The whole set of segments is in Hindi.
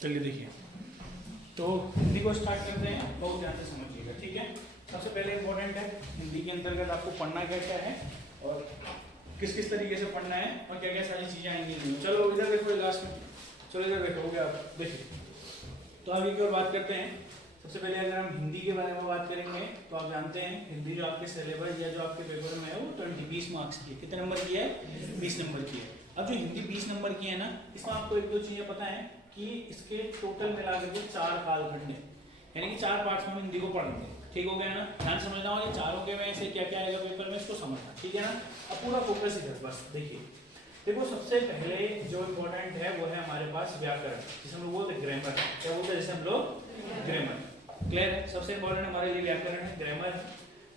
चलिए देखिए, तो हिंदी को स्टार्ट करते हैं, बहुत ध्यान से समझिएगा, ठीक है। सबसे पहले इम्पोर्टेंट है हिंदी के अंतर्गत आपको पढ़ना क्या क्या है और किस किस तरीके से पढ़ना है और क्या क्या सारी चीज़ें आएंगी। चलो इधर देखो लास्ट में, चलो इधर देखो, हो गया आप देखिए। तो आगे की ओर बात करते हैं। सबसे पहले अगर हम हिंदी के बारे में बात करेंगे तो आप जानते हैं हिंदी जो आपके सिलेबस या जो आपके पेपर में है वो 20 मार्क्स की है। कितने नंबर की है? 20 नंबर की है। अब जो हिंदी 20 नंबर की है ना, इसमें आपको एक दो चीज़ें पता है कि इसके टोटल मिलाकर के 4 कालखंड है, यानी कि 4 पार्ट्स में हम हिंदी को पढ़ेंगे। ठीक हो गया ना? ध्यान समझना होगा चारों के में से क्या क्या आएगा पेपर में, इसको समझना, ठीक है ना। अब पूरा फोकस इधर बस देखिए। देखो सबसे पहले जो इम्पोर्टेंट है वो है हमारे पास व्याकरण, जिसे हम लोग बोलते हैं ग्रामर। क्या बोलते हैं जैसे हम लोग? ग्रामर। क्लियर है? सबसे इम्पोर्टेंट हमारे लिए व्याकरण है, ग्रामर।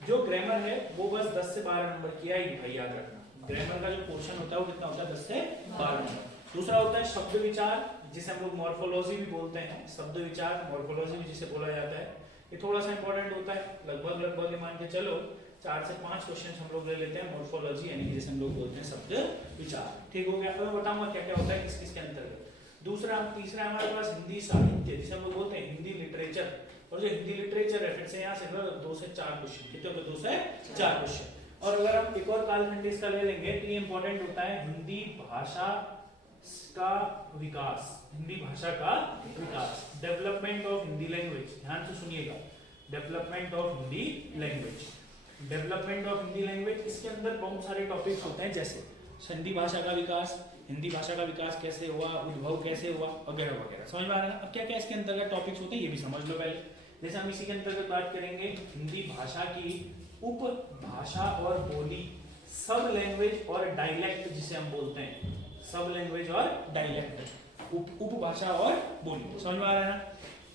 जो ग्रामर है वो बस 10 से 12 नंबर की आएगी भाई, याद रखना। ग्रामर का जो पोर्शन होता है वो कितना होता है? 10 से 12 नंबर। दूसरा होता है शब्द विचार, जिसे हम लोग मॉर्फोलॉजी भी बोलते हैं। शब्द विचार, मॉर्फोलॉजी भी जिसे बोला जाता है, ये थोड़ा सा इंपॉर्टेंट होता है। लगभग मान के चलो 4 से 5 क्वेश्चन हम लोग ले लेते हैं मॉर्फोलॉजी, यानी कि जैसे हम लोग बोलते हैं शब्द विचार। ठीक हो गया? अब मैं बताऊंगा क्या क्या होता है किस किस के अंतर्गत। तीसरा हमारे पास हिंदी साहित्य, जिसे हम लोग बोलते हैं हिंदी लिटरेचर। और जो हिंदी लिटरेचर है, फिर से यहाँ से 2 से 4 क्वेश्चन। कितने होते? 2 से 4 क्वेश्चन। और अगर हम एक और कालखंड इसका ले लेंगे तो ये इंपॉर्टेंट होता है हिंदी भाषा का विकास। हिंदी भाषा का विकास, डेवलपमेंट ऑफ हिंदी लैंग्वेज। ध्यान से सुनिएगा, development of Hindi language. Development of Hindi language, इसके अंदर बहुत सारे टॉपिक्स होते हैं, जैसे हिंदी भाषा का विकास, हिंदी भाषा का विकास कैसे हुआ, उद्भव कैसे हुआ, वगैरह वगैरह। समझ में आ रहा है? अब क्या क्या इसके अंतर्गत टॉपिक्स होते हैं ये भी समझ लो पहले। जैसे हम इसी के अंतर्गत बात करेंगे हिंदी भाषा की उपभाषा और बोली, सब लैंग्वेज और डायलेक्ट जिसे हम बोलते हैं, सब लैंग्वेज और डायलेक्ट, उपभाषा और बोली। समझ में आ रहा है ना?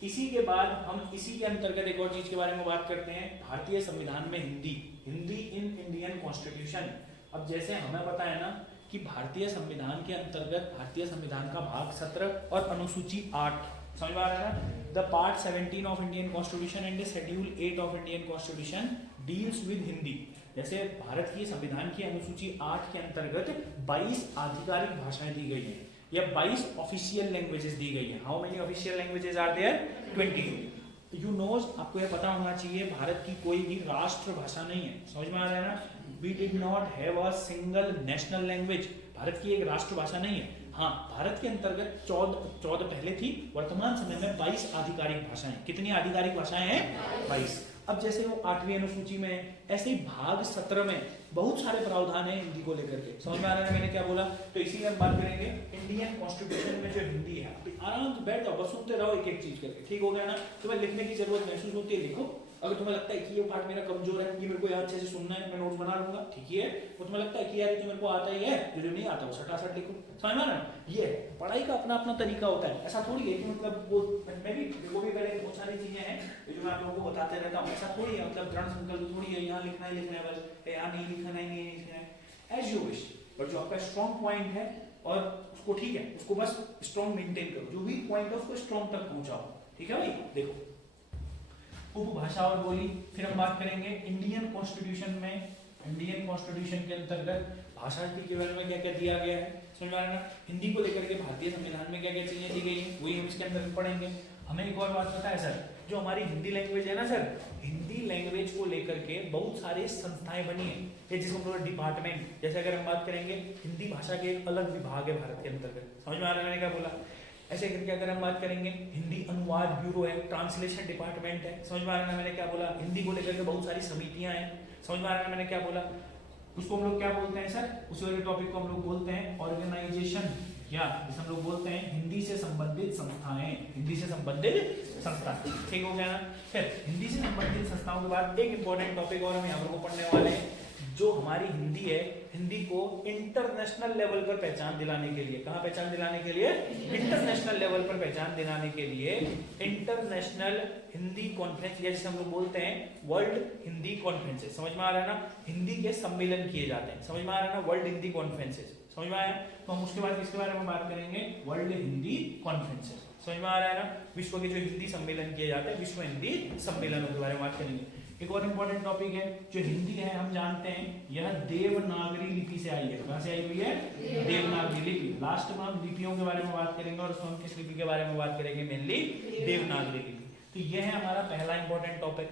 इसी के बाद हम इसी के अंतर्गत एक और चीज के बारे में बात करते हैं, भारतीय संविधान में Hindi, Hindi in Indian constitution. अब जैसे हमें पता है ना कि भारतीय संविधान के अंतर्गत भारतीय संविधान का भाग 17 और अनुसूची 8, समझ में आ रहा है ना? The part 17 of Indian constitution and schedule 8 of Indian constitution deals with Hindi. जैसे भारत की संविधान की अनुसूची 8 के अंतर्गत 22 आधिकारिक भाषाएं दी गई हैं या 22 ऑफिशियल लैंग्वेजेस दी गई हैं। How many official languages are there? 22। You knows, आपको यह पता होना चाहिए भारत की कोई भी राष्ट्र भाषा नहीं है। समझ में आ रहा है ना? We did not have a single national language. Bharat की एक राष्ट्रभाषा नहीं है। हाँ, भारत के अंतर्गत 14 पहले थी, वर्तमान समय में 22 आधिकारिक भाषाएं। कितनी आधिकारिक भाषाएं हैं? 22। अब जैसे वो 8वीं अनुसूची में है, ऐसे ही भाग 17 में बहुत सारे प्रावधान है हिंदी को लेकर के। समझ में आ रहा है मैंने क्या बोला? तो इसी में हम बात करेंगे इंडियन कॉन्स्टिट्यूशन में जो हिंदी है। आराम से बैठ जाओ, बस सुनते रहो एक एक चीज करके। ठीक हो गया ना? तुम्हें लिखने की जरूरत महसूस होती है, लिखो। अगर तुम्हें लगता है कि ये पार्ट मेरा कमजोर है, ये मेरे को अच्छे से सुनना है, मैं नोट्स बना लूंगा, ठीक है। वो तुम्हें लगता है कि यार ये तो मेरे को आता ही है, जो नहीं आता वो सटासट लिखो। समझ में आ रहा है? ये पढ़ाई का अपना अपना तरीका होता है। ऐसा थोड़ी है कि मतलब वो मैं भी पहले बहुत सारी चीजें हैं जो मैं आप लोगों को बताते रहता हूँ। ऐसा थोड़ी है, मतलब दृढ़ संकल्प थोड़ी है यहाँ लिखना ही लिखना है बस, यहाँ नहीं लिखना ही नहीं लिखना है, एज यू विश। बट जो आपका स्ट्रॉन्ग पॉइंट है और उसको, ठीक है, उसको बस स्ट्रॉन्ग मेंटेन करो, जो वीक पॉइंट है उसको स्ट्रॉन्ग तक पहुंचाओ। ठीक है भाई? देखो उपभाषा और बोली, फिर हम बात करेंगे इंडियन कॉन्स्टिट्यूशन में, इंडियन कॉन्स्टिट्यूशन के अंतर्गत भाषा के बारे में क्या क्या दिया गया है। समझ में आ रहा है ना? हिंदी को लेकर के भारतीय संविधान में क्या क्या चीजें दी गई हैं, वही हम इसके अंदर पढ़ेंगे। हमें एक और बात पता है सर, जो हमारी हिंदी लैंग्वेज है ना सर, हिंदी लैंग्वेज को लेकर के बहुत सारे संस्थाएं बनी है, जिसको हम लोग डिपार्टमेंट, जैसे अगर हम बात करेंगे हिंदी भाषा के एक अलग विभाग है भारत के अंतर्गत। समझ में आ रहा है मैंने क्या बोला? ऐसे करके अगर हम बात करेंगे हिंदी अनुवाद ब्यूरो है, ट्रांसलेशन डिपार्टमेंट है। समझ में आ रहा है मैंने क्या बोला? हिंदी को लेकर के बहुत सारी समितियां हैं। समझ में आ रहा है मैंने क्या बोला? उसको हम लोग क्या बोलते हैं सर? उस वाले टॉपिक को हम लोग बोलते हैं ऑर्गेनाइजेशन, या जिसे हम लोग बोलते हैं हिंदी से संबंधित संस्थाएं, हिंदी से संबंधित संस्था। ठीक हो गया ना? फिर हिंदी से संबंधित संस्थाओं के बाद एक इंपॉर्टेंट टॉपिक और हम यहाँ पर को पढ़ने वाले हैं, जो हमारी हिंदी है, हिंदी को इंटरनेशनल लेवल पर पहचान दिलाने के लिए, कहाँ पहचान दिलाने के लिए? इंटरनेशनल लेवल पर पहचान दिलाने के लिए इंटरनेशनल हिंदी कॉन्फ्रेंस, जैसे हम लोग बोलते हैं वर्ल्ड हिंदी कॉन्फ्रेंसेस। समझ में आ रहा है ना? हिंदी के सम्मेलन किए जाते हैं। समझ में आ रहा है ना? World Hindi conferences. समझ में आया? तो हम उसके बाद किसके बारे में बात करेंगे? World Hindi conferences. समझ में आ रहा है ना? विश्व के जो हिंदी सम्मेलन किए जाते हैं, विश्व हिंदी सम्मेलनों के बारे में बात करेंगे। एक और इंपॉर्टेंट टॉपिक है, जो हिंदी है हम जानते हैं यह देवनागरी लिपि से आई है। कहां से आई हुई है? देवनागरी लिपि। लास्ट में हम लिपियों के बारे में बात करेंगे और उसमें हम किस लिपि के बारे में बात करेंगे? मेनली देवनागरी लिपि। तो यह है हमारा पहला इंपॉर्टेंट टॉपिक।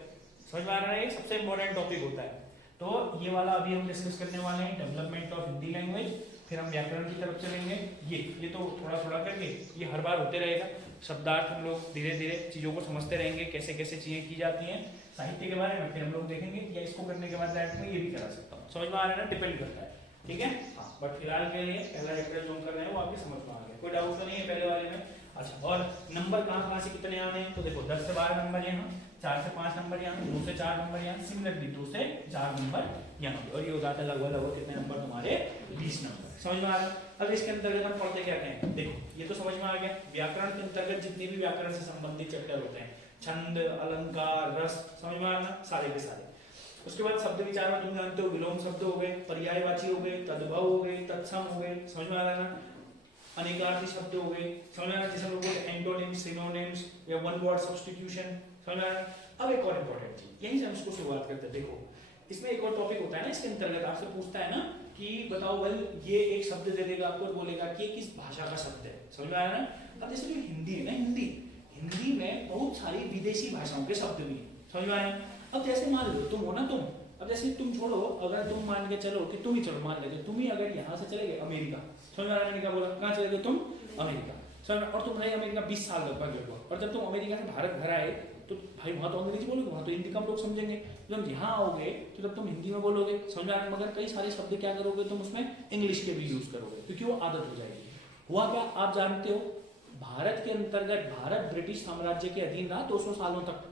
समझ में आ रहा है? ये सबसे इंपॉर्टेंट टॉपिक होता है। तो ये वाला अभी हम डिस्कस करने वाले हैं, डेवलपमेंट ऑफ हिंदी लैंग्वेज। फिर हम व्याकरण की तरफ चलेंगे। ये तो थोड़ा थोड़ा करके ये हर बार होते रहेगा। शब्दार्थ हम लोग धीरे धीरे चीजों को समझते रहेंगे, कैसे कैसे चीजें की जाती हैं साहित्य के बारे में। फिर हम लोग देखेंगे या इसको करने के बाद डायरेक्ट में ये भी करा सकता हूँ। समझ में आ रहा है ना? डिपेंड करता है, ठीक है। हाँ, बट फिलहाल के लिए पहला चैप्टर जो हम कर रहे हैं वो आपके समझ में आ गया, कोई डाउट तो नहीं है पहले वाले में? अच्छा, और नंबर कहाँ से कितने आने हैं? तो देखो 10 से 12 नंबर यहाँ, 4 से 5 नंबर यहाँ, 2 से 4 नंबर यहाँ, सिमिलरली 2 से 4 नंबर यहाँ, और ये हो जाता है लगभग कितने नंबर तुम्हारे? 20 नंबर। समझ में आ रहा है? अब इसके अंतर्गत हम पढ़ते क्या हैं? देखो ये तो समझ में आ गया। व्याकरण के अंतर्गत जितने भी व्याकरण से संबंधित चैप्टर होते हैं, छंद, अलंकार, रस, समझ में आ रहा? सारे के सारे। उसके बाद शब्द विचार में तुम जानते हो, विलोम शब्द हो गए, पर्यायवाची हो गए, तद्भव हो गए, तत्सम हो गए, समझ में आ रहा है? अनेकार्थी शब्द हो गए, समझ में आ रहा है? जैसे लोग एंटोनिम्स, सिनोनिम्स या वन वर्ड सब्स्टिट्यूशन, समझ में आ रहा है? अब एक और इंपॉर्टेंट चीज, यहीं से हम इसको शुरुआत करते हैं। देखो इसमें एक और टॉपिक होता है ना, इसके अंतर्गत आपसे पूछता है ना कि बताओ भाई, ये एक शब्द दे देगा आपको और बोलेगा कि किस भाषा का शब्द है। समझ में आ रहा है? अब जैसे जो हिंदी है ना, हिंदी में बहुत सारी विदेशी भाषाओं के शब्द भी हैं। समझ में आ रहा है? अब जैसे मान लो तुम हो ना, तुम अब जैसे तुम छोड़ो, अगर तुम मान के चलो कि तुम ही चलो, मान लेते तुम ही अगर यहाँ से चले गए अमेरिका, समझ में आ रहा है? मैंने क्या बोला? कहाँ चले गए तुम? अमेरिका। समझ में? और तुम रहे अमेरिका 20 साल लगभग, और जब तुम अमेरिका से भारत घर आए तो भाई वहां तो अंग्रेजी बोलोगे, वहां तो हिंदी कम लोग समझेंगे। जब यहाँ आओगे तो जब तुम हिंदी में बोलोगे, समझ में आ रहा है? मगर कई सारे शब्द क्या करोगे तुम उसमें? इंग्लिश के भी यूज करोगे, क्योंकि वो आदत हो जाएगी। हुआ क्या, आप जानते हो भारत के अंतर्गत भारत ब्रिटिश साम्राज्य के अधीन रहा 200 सालों तक,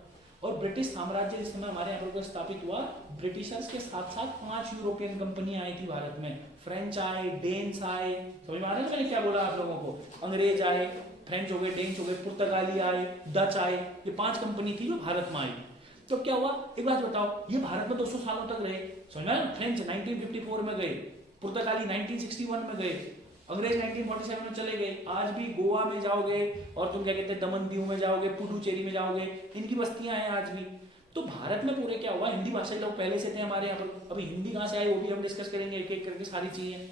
और ब्रिटिश साम्राज्य जिस समय हमारे यहाँ पर स्थापित हुआ, ब्रिटिशर्स के साथ साथ 5 यूरोपियन कंपनी आई थी भारत में। फ्रेंच आए, डेन्स आए, समझ में आ रहा है मैंने क्या बोला आप लोगों को? अंग्रेज आए, फ्रेंच हो गए, डेन्स हो गए, पुर्तगाली आए, डच आए, ये 5 कंपनी थी जो भारत में आई। तो क्या हुआ, एक बात बताओ, ये भारत में 200 सालों तक रहे, समझ में? फ्रेंच 1954 में गए, पुर्तगाली 1961 में गए, अंग्रेज 1947 में चले गए। आज भी गोवा में जाओगे और तुम क्या कहते हैं, दमन दीव में जाओगे, पुडुचेरी में जाओगे, इनकी बस्तियां हैं आज भी। तो भारत में पूरे क्या हुआ, हिंदी भाषी लोग पहले से थे हमारे यहाँ पर। अभी हिंदी कहाँ से आए वो भी हम डिस्कस करेंगे एक एक करके सारी चीजें।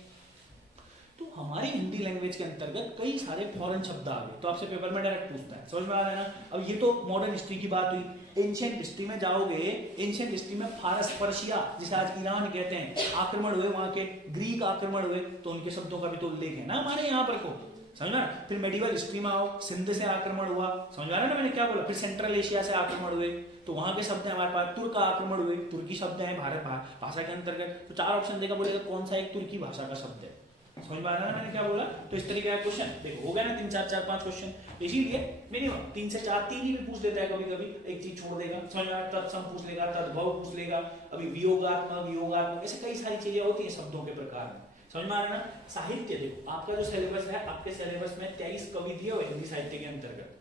तो हमारी हिंदी लैंग्वेज के अंतर्गत कई सारे फॉरेन शब्द आ गए, तो आपसे पेपर में डायरेक्ट पूछता है। समझ में आ रहा है ना? अब ये तो मॉडर्न हिस्ट्री की बात हुई। एंशिएंट हिस्ट्री में जाओगे, एंशिएंट हिस्ट्री में फारस, पर्शिया, जिसे आज ईरान कहते हैं, आक्रमण हुए, वहां के ग्रीक आक्रमण हुए, तो उनके शब्दों का भी तो उल्लेख है ना हमारे यहाँ पर को। समझ में? फिर मेडिवल हिस्ट्री में आओ, सिंध से आक्रमण हुआ, समझ में आ रहा है ना मैंने क्या बोला? फिर सेंट्रल एशिया से आक्रमण हुए, तो वहां के शब्द है हमारे पास। तुर्क आक्रमण हुए, तुर्की शब्द है भारत भाषा के अंतर्गत। तो 4 ऑप्शन देगा, बोलेगा कौन सा एक तुर्की भाषा का शब्द है। समझ में आ रहा है मैंने क्या बोला? तो इस तरीके का क्वेश्चन देखो हो गया ना, 3 4 4 5 क्वेश्चन। इसीलिए मिनिमम 3 से 4, 3 ही भी पूछ देता है कभी कभी, एक चीज छोड़ देगा। समझ में आ रहा है? तत्सम पूछ लेगा, तद्भव पूछ लेगा, अभी वियोगात्मक, ऐसे कई सारी चीजें होती है शब्दों के प्रकार में। समझ में आ रहा है ना? साहित्य देखो, आपका जो सिलेबस है, आपके सिलेबस में 23 कवि दिए हुए हिंदी साहित्य के अंतर्गत।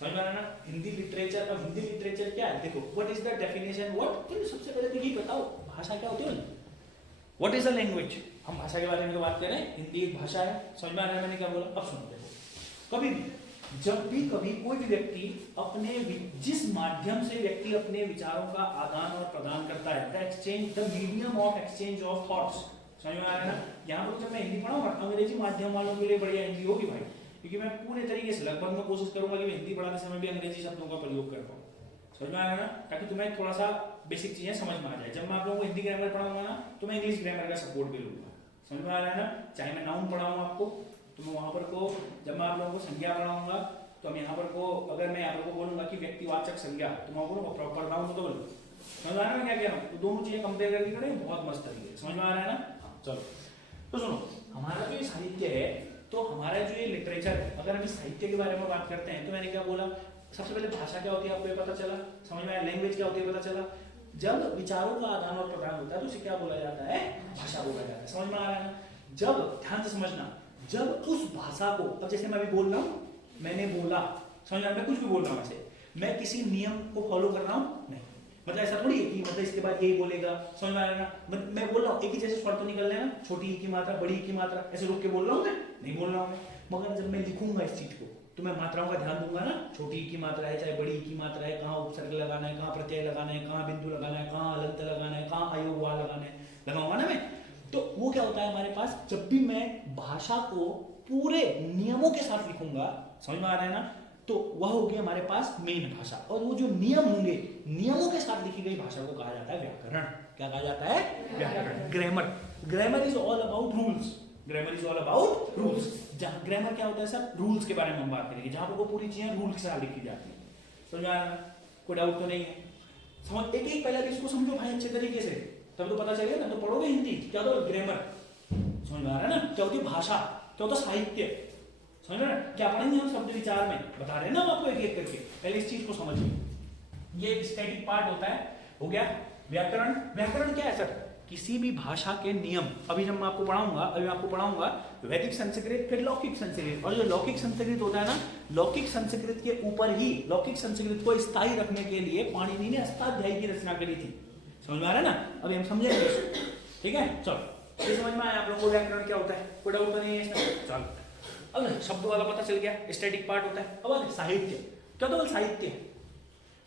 समझ में आ रहा है ना? हिंदी लिटरेचर। अब हिंदी लिटरेचर क्या है देखो, what is the definition, what, सबसे पहले तो ये बताओ भाषा क्या होती है। व्हाट इज द लैंग्वेज, हम भाषा के बारे में तो बात कर रहे हैं, हिंदी एक भाषा है। समझ में आ रहा है मैंने क्या बोला? अब सुनो देखो, कभी भी जब भी कभी कोई भी व्यक्ति अपने जिस माध्यम से व्यक्ति अपने विचारों का आदान और प्रदान करता है, the exchange, the medium of exchange of thoughts. समझ में आ रहा है ना? यहाँ पर जब मैं हिंदी पढ़ाऊंगा, अंग्रेजी माध्यम वालों के लिए बढ़िया हिंदी होगी भाई, क्योंकि मैं पूरे तरीके से लगभग मैं कोशिश करूंगा कि मैं हिंदी पढ़ाते समय भी अंग्रेजी शब्दों का प्रयोग कर पाऊँ। समझ में आ रहा है ना? ताकि तुम्हें थोड़ा सा बेसिक चीजें समझ में आ जाए। जब मैं आप लोगों को हिंदी ग्रामर पढ़ाऊंगा ना, तो मैं इंग्लिश ग्रामर का सपोर्ट भी लूंगा। समझ में आ रहा है ना? चाहे मैं नाउन पढ़ाऊँ आपको, तो मैं वहां पर को, जब मैं आप लोगों को संज्ञा पढ़ाऊंगा, तो हम यहाँ पर को, अगर मैं यहाँ पर को बोलूंगा कि व्यक्तिवाचक संज्ञा, तो मैं बोलूंगा प्रॉपर नाउन तो बोलूँ। समझ आ रहा है मैं क्या कह रहा हूँ? तो दोनों चीजें कंपेयर करके करें, बहुत मस्त तरीके। समझ में आ रहा है ना? हाँ चलो, तो सुनो, हमारा जो ये साहित्य है, तो हमारा जो ये लिटरेचर है, अगर हम इस साहित्य के बारे में बात करते हैं, तो मैंने क्या बोला, सबसे पहले भाषा क्या होती है आपको ये पता चला। समझ में आया? लैंग्वेज क्या होती है पता चला। जब विचारों का आदान और प्रदान होता है तो उसे क्या बोला जाता है? भाषा बोला जाता है। समझ में आ रहा है ना? जब, ध्यान से समझना, जब उस भाषा को, अब जैसे मैं अभी बोल रहा हूँ, मैंने बोला, समझ में आ रहा है? मैं कुछ भी बोल रहा हूँ, ऐसे मैं किसी नियम को फॉलो कर रहा हूँ नहीं, मतलब ऐसा थोड़ी है कि मतलब इसके बाद यही बोलेगा। समझ में आ रहा है ना? मैं बोल रहा हूँ, एक ही जैसे स्वर तो निकल रहे हैं ना, छोटी ई की मात्रा, बड़ी ई की मात्रा, ऐसे रुक के बोल रहा हूँ मैं नहीं बोल रहा हूँ मैं। मगर जब मैं लिखूंगा इस चीज को, तो मैं मात्राओं का ध्यान दूंगा ना, छोटी ई की मात्रा है चाहे बड़ी ई की मात्रा है, कहाँ उपसर्ग लगाना है, कहाँ प्रत्यय लगाना है, कहाँ बिंदु लगाना है, कहाँ हलंत लगाना है, कहाँ अयोग वा लगाना है, लगाऊंगा ना मैं। तो वो क्या होता है हमारे पास, जब भी मैं भाषा को पूरे नियमों के साथ लिखूंगा, समझ में आ रहा है ना, तो वह होगी हमारे पास मेन भाषा। और वो जो नियम होंगे, नियमों के साथ लिखी गई भाषा को कहा जाता है व्याकरण। क्या कहा जाता है? व्याकरण। Grammar, grammar is all about rules, grammar is all about rules. जहां ग्रामर क्या होता है सर, रूल्स के बारे में हम बात करेंगे, जहां पर वो पूरी चीजें रूल के साथ लिखी जाती है। समझ आ रहा है? कोई डाउट तो नहीं है? समझ, एक एक पहले भी इसको समझो भाई अच्छे तरीके से, तब तो पता चलेगा ना। तो पढ़ोगे हिंदी, क्या होता है ग्रामर, समझ में आ रहा है ना, क्या होती है भाषा, क्या होता है साहित्य, समझ रहे हैं? क्या पढ़ेंगे हम शब्द विचार में, बता रहे हैं ना हम आपको एक एक करके। पहले इस चीज को समझिए, ये एक स्टैटिक पार्ट होता है, हो गया व्याकरण। व्याकरण क्या है सर? किसी भी भाषा के नियम। अभी जब मैं आपको पढ़ाऊंगा वैदिक संस्कृत फिर लौकिक संस्कृत, और जो लौकिक संस्कृत होता है ना, लौकिक संस्कृत के ऊपर ही, लौकिक संस्कृत को स्थायी रखने के लिए पाणिनि ने अष्टाध्यायी की रचना करी थी। समझ में आ रहा है ना? अभी हम समझेंगे, ठीक है? चलो ये समझ में आया आप लोगों को व्याकरण क्या होता है? कोई डाउट तो नहीं है इसमें? चलो अब शब्द वाला पता चल गया, स्टैटिक पार्ट होता है। अब साहित्य, क्या होता है साहित्य?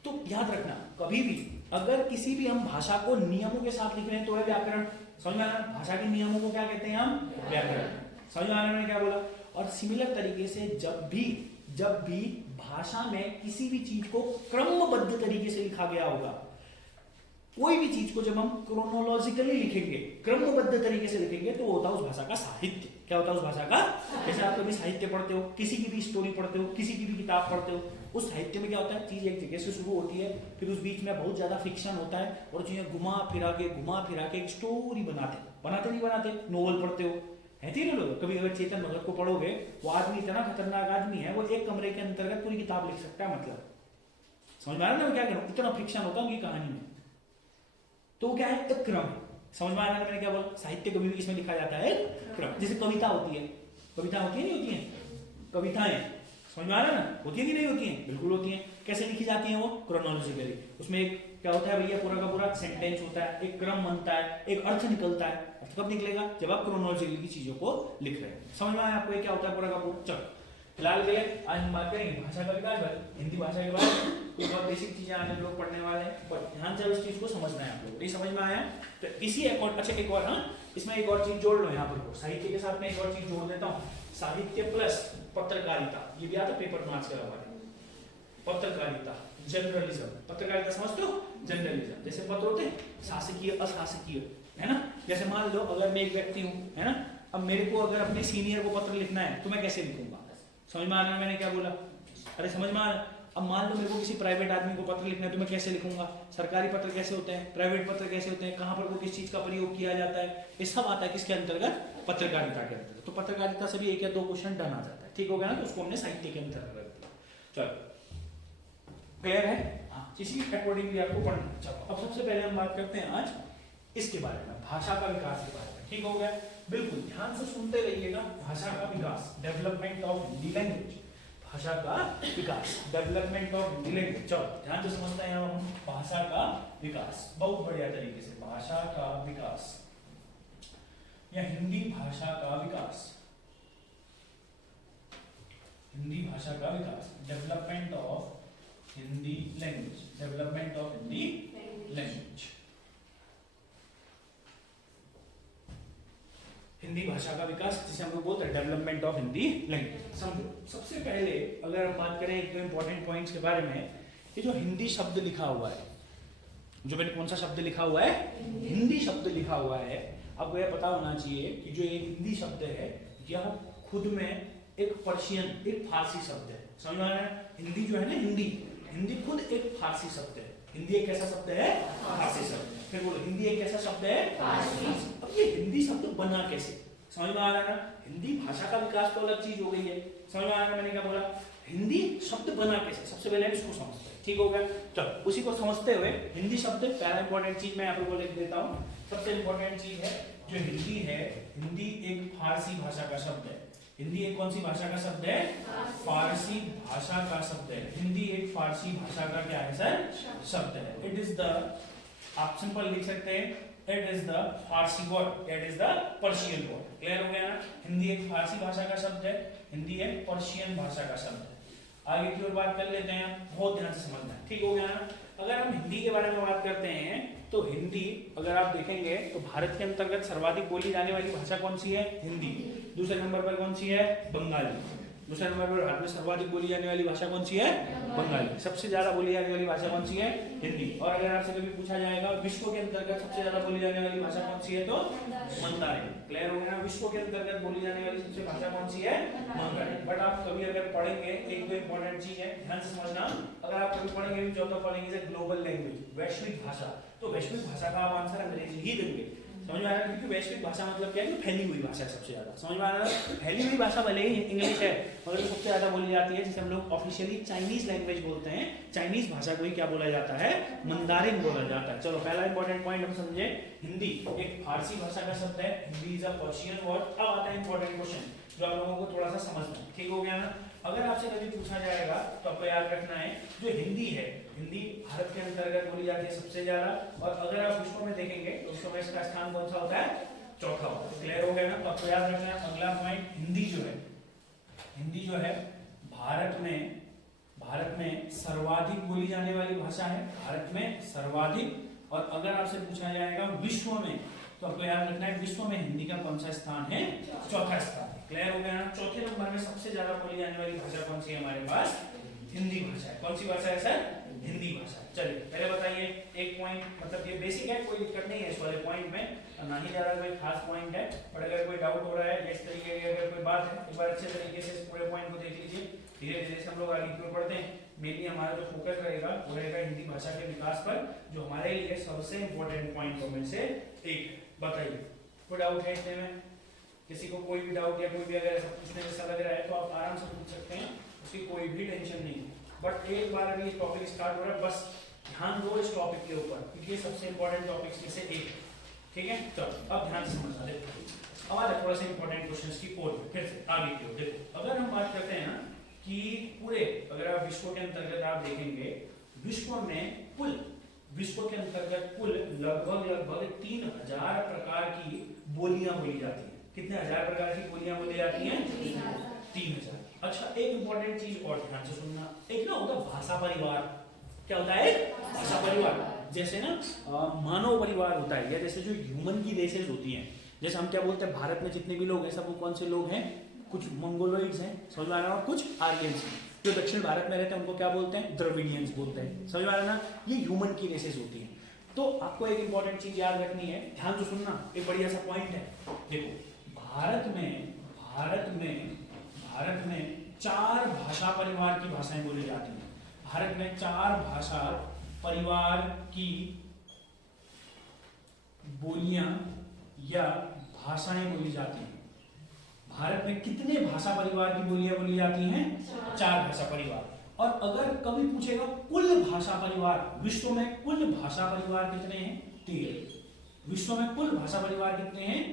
तो याद रखना, कभी भी अगर किसी भी हम भाषा को नियमों के साथ लिख रहे हैं तो है व्याकरण। समझ में आ रहा है? भाषा के नियमों को क्या कहते हैं हम? व्याकरण। समझ में आ रहा है मैंने क्या बोला? और सिमिलर तरीके से जब भी भाषा में किसी भी चीज को क्रमबद्ध तरीके से लिखा गया होगा, कोई भी चीज को जब हम क्रोनोलॉजिकली लिखेंगे, क्रमबद्ध तरीके से लिखेंगे, तो होता है उस भाषा का साहित्य। क्या होता है उस भाषा का? जैसे आप कभी साहित्य पढ़ते हो, किसी की भी स्टोरी पढ़ते हो, किसी की भी किताब पढ़ते हो, उस साहित्य में क्या होता है, चीज एक जगह से शुरू होती है, फिर उस बीच में बहुत ज्यादा फिक्शन होता है, और चीजें घुमा फिरा के एक स्टोरी बनाते। नोवेल पढ़ते हो, है तीनों लोग। कभी अगर चेतन भगत को पढ़ोगे, वो आदमी इतना खतरनाक आदमी है, वो एक कमरे के अंतर्गत पूरी किताब लिख सकता है। मतलब समझ में आ रहा है ना क्या कह रहा हूं? इतना फिक्शन होता है उनकी कहानी में। तो क्या है? एक क्रम। समझ में आ रहा है मैंने क्या बोला? साहित्य कभी भी इसमें लिखा जाता है क्रम। जैसे कविता होती है, नहीं होती है कविताएं, समझ में आ रहा है ना? होती है कि नहीं होती है? बिल्कुल होती है। कैसे लिखी जाती है वो? क्रोनोलॉजिकली। उसमें एक क्या होता है भैया, पूरा का पूरा सेंटेंस होता है, एक क्रम बनता है, एक अर्थ निकलता है। अर्थ कब निकलेगा? जब आप क्रोनोलॉजिकली की चीजों को लिख रहे हैं। समझ में आया आपको क्या होता है पूरा का पूरा? चलो फिलहाल के लिए आज हम बात करेंगे भाषा का विकास, हिंदी भाषा के बारे में। तो बहुत बेसिक चीजें आज हम लोग पढ़ने वाले हैं, बट ध्यान से इस चीज को समझना है आप लोगों को। नहीं समझ में आया तो इसी एक और हाँ, इसमें एक और चीज जोड़ लो यहाँ पर। साहित्य के साथ में एक और चीज जोड़ देता हूँ, साहित्य प्लस पत्रकारिता। ये भी आता पेपर में आजकल हमारे, पत्रकारिता, जर्नलिज्म। पत्रकारिता समझते हो? जर्नलिज्म। जैसे पत्र होते हैं शासकीय, अशासकीय, है ना? जैसे मान लो अगर मैं एक व्यक्ति हूँ, है ना, अब मेरे को अगर अपने सीनियर को पत्र लिखना है तो मैं कैसे लिखूंगा? समझ में आ रहा है मैंने क्या बोला? अरे समझ में आ रहा? अब मान लो मेरे को किसी प्राइवेट आदमी को पत्र लिखना है तो मैं कैसे लिखूंगा? सरकारी पत्र कैसे होते हैं, प्राइवेट पत्र कैसे होते हैं, कहाँ पर वो किस चीज का प्रयोग किया जाता है, ये सब आता है किसके अंतर्गत? पत्रकारिता के अंतर्गत। तो पत्रकारिता से भी एक या दो क्वेश्चन डन आ जाता है। ठीक हो गया ना? तो उसको हमने साहित्य के अंतर्गत रख दिया। चलो क्लियर है? हाँ, इसी अकॉर्डिंगली आपको पढ़ना। चलो अब सबसे पहले हम बात करते हैं आज इसके बारे में, भाषा का विकास के बारे में। ठीक हो गया? बिल्कुल ध्यान से सुनते रहिएगा। भाषा का विकास, डेवलपमेंट ऑफ हिंदी लैंग्वेज। भाषा का विकास, डेवलपमेंट ऑफ हिंदी लैंग्वेज। चलो ध्यान से समझते हैं हम भाषा का विकास बहुत बढ़िया तरीके से। भाषा का विकास या हिंदी भाषा का विकास, हिंदी भाषा का विकास, development of Hindi language, development of Hindi language. Hindi भाषा का विकास जिसे हम लोग बोलते हैं डेवलपमेंट ऑफ हिंदी लैंग्वेज। समझो सबसे पहले अगर हम बात करें एक दो इंपॉर्टेंट पॉइंट्स के बारे में, ये जो हिंदी शब्द लिखा हुआ है, जो मैंने कौन सा शब्द लिखा हुआ है? हिंदी शब्द लिखा हुआ है। आपको यह पता होना चाहिए कि जो ये हिंदी शब्द है यह खुद में एक पर्शियन, एक फारसी शब्द है। समझ में आ रहा है? हिंदी जो है ना, हिंदी खुद एक फारसी शब्द है। हिंदी एक कैसा शब्द है? फारसी शब्द। फिर बोलो, हिंदी एक कैसा शब्द है? फारसी। अब ये हिंदी शब्द बना कैसे? समझ में आ रहा है ना? हिंदी भाषा का विकास तो अलग चीज हो गई है। समझ में आ रहा है मैंने क्या बोला? हिंदी शब्द बना कैसे, सबसे पहले इसको समझते हैं। ठीक हो गया? चलो उसी को समझते हुए हिंदी शब्द, पहला इंपॉर्टेंट चीज मैं आपको लिख देता हूँ। सबसे इंपॉर्टेंट चीज है जो हिंदी है, हिंदी एक फारसी भाषा का शब्द है। हिंदी एक कौन सी भाषा का शब्द है? फारसी भाषा का शब्द है। हिंदी एक फारसी भाषा का क्या है सर? शब्द है। इट इज द, आप सिंपल लिख सकते हैं, it is the Farsi word, it is the Persian word. Clear हो गया ना? हिंदी एक फारसी भाषा का शब्द है, हिंदी एक पर्शियन भाषा का शब्द है। आगे की ओर बात कर लेते हैं, बहुत ध्यान से समझना है, ठीक हो गया ना। अगर हम हिंदी के बारे में बात करते हैं तो हिंदी अगर आप देखेंगे तो भारत के अंतर्गत सर्वाधिक बोली जाने वाली भाषा कौन सी है? हिंदी। दूसरे नंबर पर कौन सी है? बंगाली। दूसरे नंबर पर भारत में सर्वाधिक बोली जाने वाली भाषा कौन सी है? बंगाली। सबसे ज्यादा बोली जाने वाली भाषा कौन सी है? हिंदी। और अगर आपसे कभी पूछा जाएगा विश्व के अंतर्गत सबसे ज्यादा बोली जाने वाली भाषा कौन सी है तो मंदारिन। क्लियर हो गया ना? विश्व के अंतर्गत बोली जाने वाली सबसे भाषा कौन सी है? मंदारिन। बट आप कभी अगर पढ़ेंगे, एक दो इंपॉर्टेंट चीज है ध्यान से समझना, अगर आप कभी पढ़ेंगे चौथा पढ़ेंगे ग्लोबल लैंग्वेज, वैश्विक भाषा, तो वैश्विक भाषा का आप आंसर अंग्रेजी ही देंगे। समझ में आ रहा है? क्योंकि वैश्विक भाषा मतलब क्या है? फैली हुई भाषा है सबसे ज्यादा। समझ में आ रहा है? फैली हुई भाषा भले ही इंग्लिश है मगर सबसे ज्यादा बोली जाती है, जिसे हम लोग ऑफिशियली चाइनीज लैंग्वेज बोलते हैं। चाइनीज भाषा को ही क्या बोला जाता है? मंदारिन बोला जाता है। चलो पहला इंपॉर्टेंट पॉइंट हम समझे, हिंदी एक फारसी भाषा का शब्द है। Hindi is a Persian word. अब आता है इंपॉर्टेंट क्वेश्चन जो आप लोगों को थोड़ा सा समझना है, ठीक हो गया ना। अगर आपसे कभी पूछा जाएगा तो आपको याद रखना है जो हिंदी है, हिंदी भारत के अंतर्गत बोली जाती है सबसे ज्यादा, और अगर आप विश्व में देखेंगे तो विश्व में इसका स्थान कौन सा होता है? चौथा होता है। क्लियर हो गया ना? तो आपको याद रखना है अगला पॉइंट, हिंदी जो है भारत में सर्वाधिक बोली जाने वाली भाषा है, भारत में सर्वाधिक। और अगर आपसे पूछा जाएगा विश्व में तो आपको याद रखना है विश्व में हिंदी का कौन सा स्थान है? चौथा स्थान। क्लियर हो गया ना? चौथे नंबर में सबसे ज्यादा बोली जाने वाली भाषा कौन सी है हमारे पास? हिंदी भाषा है। कौन सी भाषा है सर? हिंदी भाषा। चलिए पहले बताइए एक पॉइंट, मतलब ये बेसिक है, कोई दिक्कत नहीं है इस वाले पॉइंट में, ना ही ज्यादा कोई खास पॉइंट है। पर अगर कोई डाउट हो रहा है इस तरीके की अगर कोई बात है, एक बार अच्छे तरीके से इस पूरे पॉइंट को देख लीजिए। धीरे धीरे से हम लोग आगे की ओर बढ़ते हैं। मेनली हमारा जो फोकस रहेगा वो रहेगा हिंदी भाषा के विकास पर, जो हमारे लिए सबसे इंपॉर्टेंट पॉइंट में से एक। बताइए कोई डाउट है इसमें में? किसी को कोई भी डाउट या कोई भी अगर ऐसा पूछने जैसा लग रहा है तो आप आराम से पूछ सकते हैं, उसकी कोई भी टेंशन नहीं। बट एक बार अभी टॉपिक स्टार्ट हो रहा है, बस ध्यान दो इस टॉपिक के ऊपर, क्योंकि ये सबसे इंपॉर्टेंट टॉपिक्स में से एक है, ठीक है। चलो अब ध्यान से समझना। देखो हमारे थोड़ा सा इंपॉर्टेंट क्वेश्चंस की ओर फिर से आगे की ओर देखो। अगर हम बात करते हैं ना कि पूरे, अगर आप विश्व के अंतर्गत आप देखेंगे, विश्व के अंतर्गत कुल लगभग 3000 प्रकार की बोलियां बोली जाती हैं। कितने हजार प्रकार की बोलियां बोली जाती हैं? 3000। अच्छा एक इंपॉर्टेंट चीज और ध्यान से सुनना, एक ना होता है भाषा परिवार। क्या होता है? भाषा परिवार। जैसे ना मानव परिवार होता है, या जैसे जो ह्यूमन की रेसेस होती हैं, जैसे हम क्या बोलते हैं भारत में जितने भी लोग हैं सब वो कौन से लोग हैं? कुछ मंगोलॉइड्स हैं, समझ में आ रहा है, और कुछ आर्यंस हैं। जो दक्षिण भारत में रहते हैं उनको क्या बोलते हैं? द्रविडियंस बोलते हैं, समझ में आ रहा है ना। ये ह्यूमन की रेसेस होती हैं। तो आपको एक इंपॉर्टेंट चीज याद रखनी है, ध्यान से सुनना, एक बढ़िया सा पॉइंट है। देखो भारत में 4 भाषा परिवार की भाषाएं बोली जाती हैं। भारत में 4 भाषा परिवार की बोलियां या भाषाएं बोली जाती हैं। भारत में कितने भाषा परिवार की बोलियां बोली जाती हैं? 4 भाषा परिवार। और अगर कभी पूछेगा कुल भाषा परिवार, विश्व में कुल भाषा परिवार कितने हैं? 13। विश्व में कुल भाषा परिवार कितने हैं?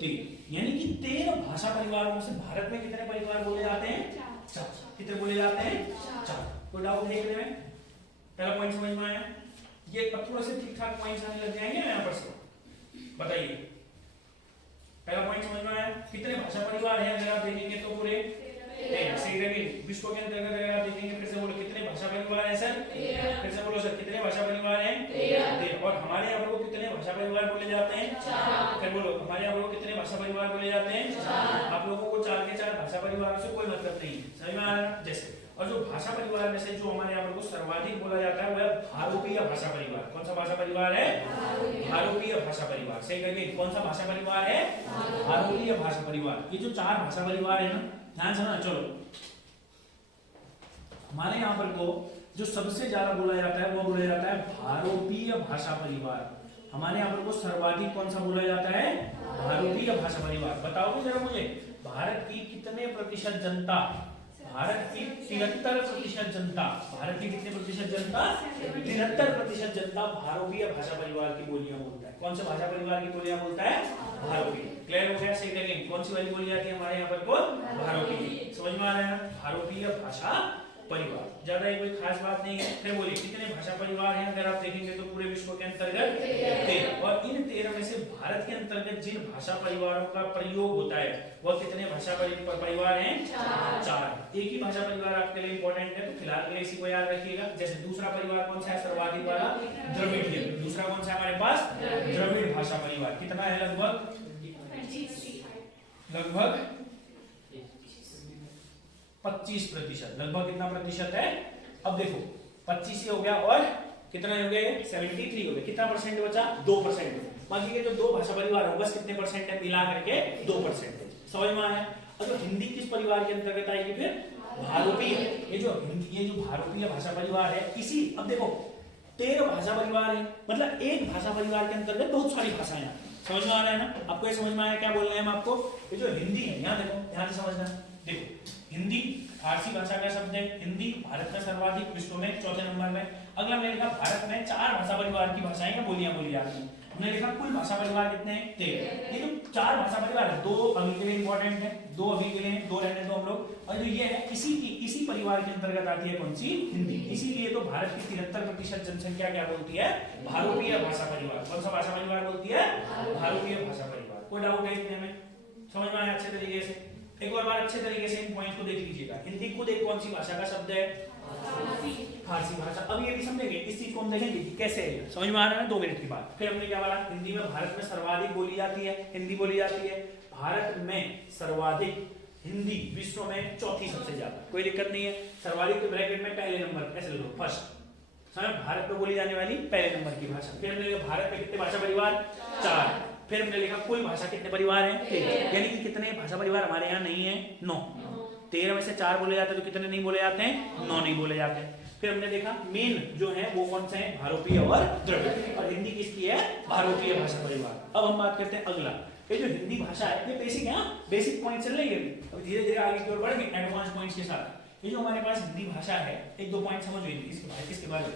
13। यानी कि 13 भाषा परिवारों से भारत में कितने परिवार बोले जाते हैं? 4। कितने बोले जाते हैं? 4। कोई डाउट है इसमें? पहला पॉइंट समझ में आया? ये अब थोड़ा से ठीक ठाक पॉइंट्स आने लग जाएंगे यहाँ पर से। बताइए पहला पॉइंट समझ में आया? कितने भाषा परिवार हैं अगर आप देखेंगे तो पूरे 13। विश्व के अंतर्गत अगर आप देखेंगे, फिर से बोलो कितने भाषा परिवार हैं सर? फिर से बोलो सर कितने भाषा परिवार हैं? 13। और हमारे यहाँ पर कितने भाषा परिवार बोले जाते हैं? 4। फिर बोलो हमारे यहाँ पर कितने भाषा परिवार बोले जाते हैं? 4। आप लोगों को 4 के 4 भाषा परिवारों से कोई मतलब नहीं है, समझ में आ रहा है? जैसे और जो भाषा परिवार में से जो हमारे यहाँ पर सर्वाधिक बोला जाता है वो है भारोपीय भाषा परिवार। कौन सा भाषा परिवार है? भारोपीय भाषा परिवार। सही करिए, कौन सा भाषा परिवार है? भारोपीय भाषा परिवार। ये जो 4 भाषा परिवार है ना, ध्यान से ना, चलो हमारे यहाँ पर को जो सबसे ज्यादा बोला जाता है वो बोला जाता है भारोपीय भाषा परिवार। हमारे यहाँ पर को सर्वाधिक कौन सा बोला जाता है? भारोपीय भाषा परिवार। बताओगे जरा मुझे, भारत की कितने प्रतिशत जनता, भारत की 73% जनता, भारत की कितने प्रतिशत जनता? 73% जनता भारोपीय भाषा परिवार की बोलियां बोलता है। कौन से भाषा परिवार की बोलियां बोलता है? भारोपीय। क्लियर हो गया? सही करेंगे, कौन सी वाली बोली जाती है हमारे यहाँ पर? भारोपीय। समझ में आ रहा है ना? भारोपीय भाषा परिवार, ज्यादा कोई खास बात नहीं है। फिर बोलिए कितने भाषा परिवार हैं, अगर आप देखेंगे तो पूरे विश्व के अंतर्गत 13, और इन 13 में से भारत के अंतर्गत जिन भाषा परिवारों का प्रयोग होता है वह कितने भाषा परिवार हैं? 4। एक ही भाषा परिवार आपके लिए इंपॉर्टेंट है, तो फिलहाल के लिए इसी को याद रखिएगा। जैसे दूसरा परिवार कौन सा है सर्वाधिक वाला? द्रविड़। दूसरा कौन सा हमारे पास? द्रविड़ भाषा परिवार। कितना है? लगभग 25%। लगभग कितना प्रतिशत है? अब देखो 25 ही हो गया और कितना हो गया? 73 हो गया। कितना परसेंट बचा? 2%। बाकी के जो 2 भाषा परिवार है बस कितने परसेंट है? मिला करके 2%। समझ में आया? अब हिंदी किस परिवार के अंतर्गत आएगी? फिर भारोपीय। ये जो भारोपीय भाषा परिवार है इसी, अब देखो 13 भाषा परिवार है, मतलब एक भाषा परिवार के अंतर्गत बहुत सारी भाषाएं हैं। समझ में आ रहा है ना? आपको ये समझ में आया क्या बोल रहे हैं हम आपको? ये जो हिंदी है, यहाँ देखो, ध्यान से समझना। देखो हिंदी फारसी भाषा का शब्द है। हिंदी भारत में सर्वाधिक, विश्व में चौथे नंबर में। अगला हमने लिखा भारत में 4 भाषा परिवार की भाषाएं या बोलियां बोली जाती हैं। हमने लिखा कुल भाषा परिवार कितने हैं? 13। ये जो 4 भाषा परिवार है, 2 अभी के लिए इंपॉर्टेंट है, 2 अभी के लिए हैं, 2 रहने दो हम लोग। और जो ये है इसी परिवार के अंतर्गत आती है कौन सी? हिंदी। इसीलिए तो भारत की 73% जनसंख्या क्या बोलती है? भारोपीय भाषा परिवार। कौन सा भाषा परिवार बोलती है? भारोपीय भाषा परिवार। कोई डाउट है इतने में? समझ में आया अच्छे तरीके से? एक और बार अच्छे तरीके से इन पॉइंट को देख लीजिएगा। हिंदी खुद एक कौन सी भाषा का शब्द है? फारसी भाषा। अब ये भी समझेंगे, इस चीज को हम देखेंगे कि कैसे है। समझ में आ रहा है? 2 मिनट के बाद फिर हमने क्या बोला? हिंदी में भारत में सर्वाधिक बोली जाती है, हिंदी बोली जाती है। भारत में सर्वाधिक, हिंदी विश्व में चौथी सबसे ज्यादा। कोई दिक्कत नहीं है। सर्वाधिक के ब्रैकेट में पहले नंबर ऐसे लो, फर्स्ट। समझ? भारत में बोली जाने वाली पहले नंबर की भाषा। फिर हमने भारत में कितने भाषा परिवार? 4। फिर हमने लिखा कुल भाषा कितने परिवार हैं? 13। यानी कि कितने भाषा परिवार हमारे यहाँ नहीं है? 9। 13 में से 4 बोले जाते हैं, तो कितने नहीं बोले जाते हैं? 9 नहीं बोले जाते हैं। फिर हमने देखा मेन जो है वो कौन से हैं? भारोपीय और द्रविड़। और हिंदी किसकी है? भारोपीय भाषा परिवार। अब हम बात करते हैं अगला। ये जो हिंदी भाषा है ये बेसिक है, बेसिक पॉइंट चल रही है। अब धीरे धीरे आगे की ओर बढ़ेंगे एडवांस पॉइंट्स के साथ। ये जो हमारे पास हिंदी भाषा है, 1-2 पॉइंट समझ लीजिए इसके बारे में।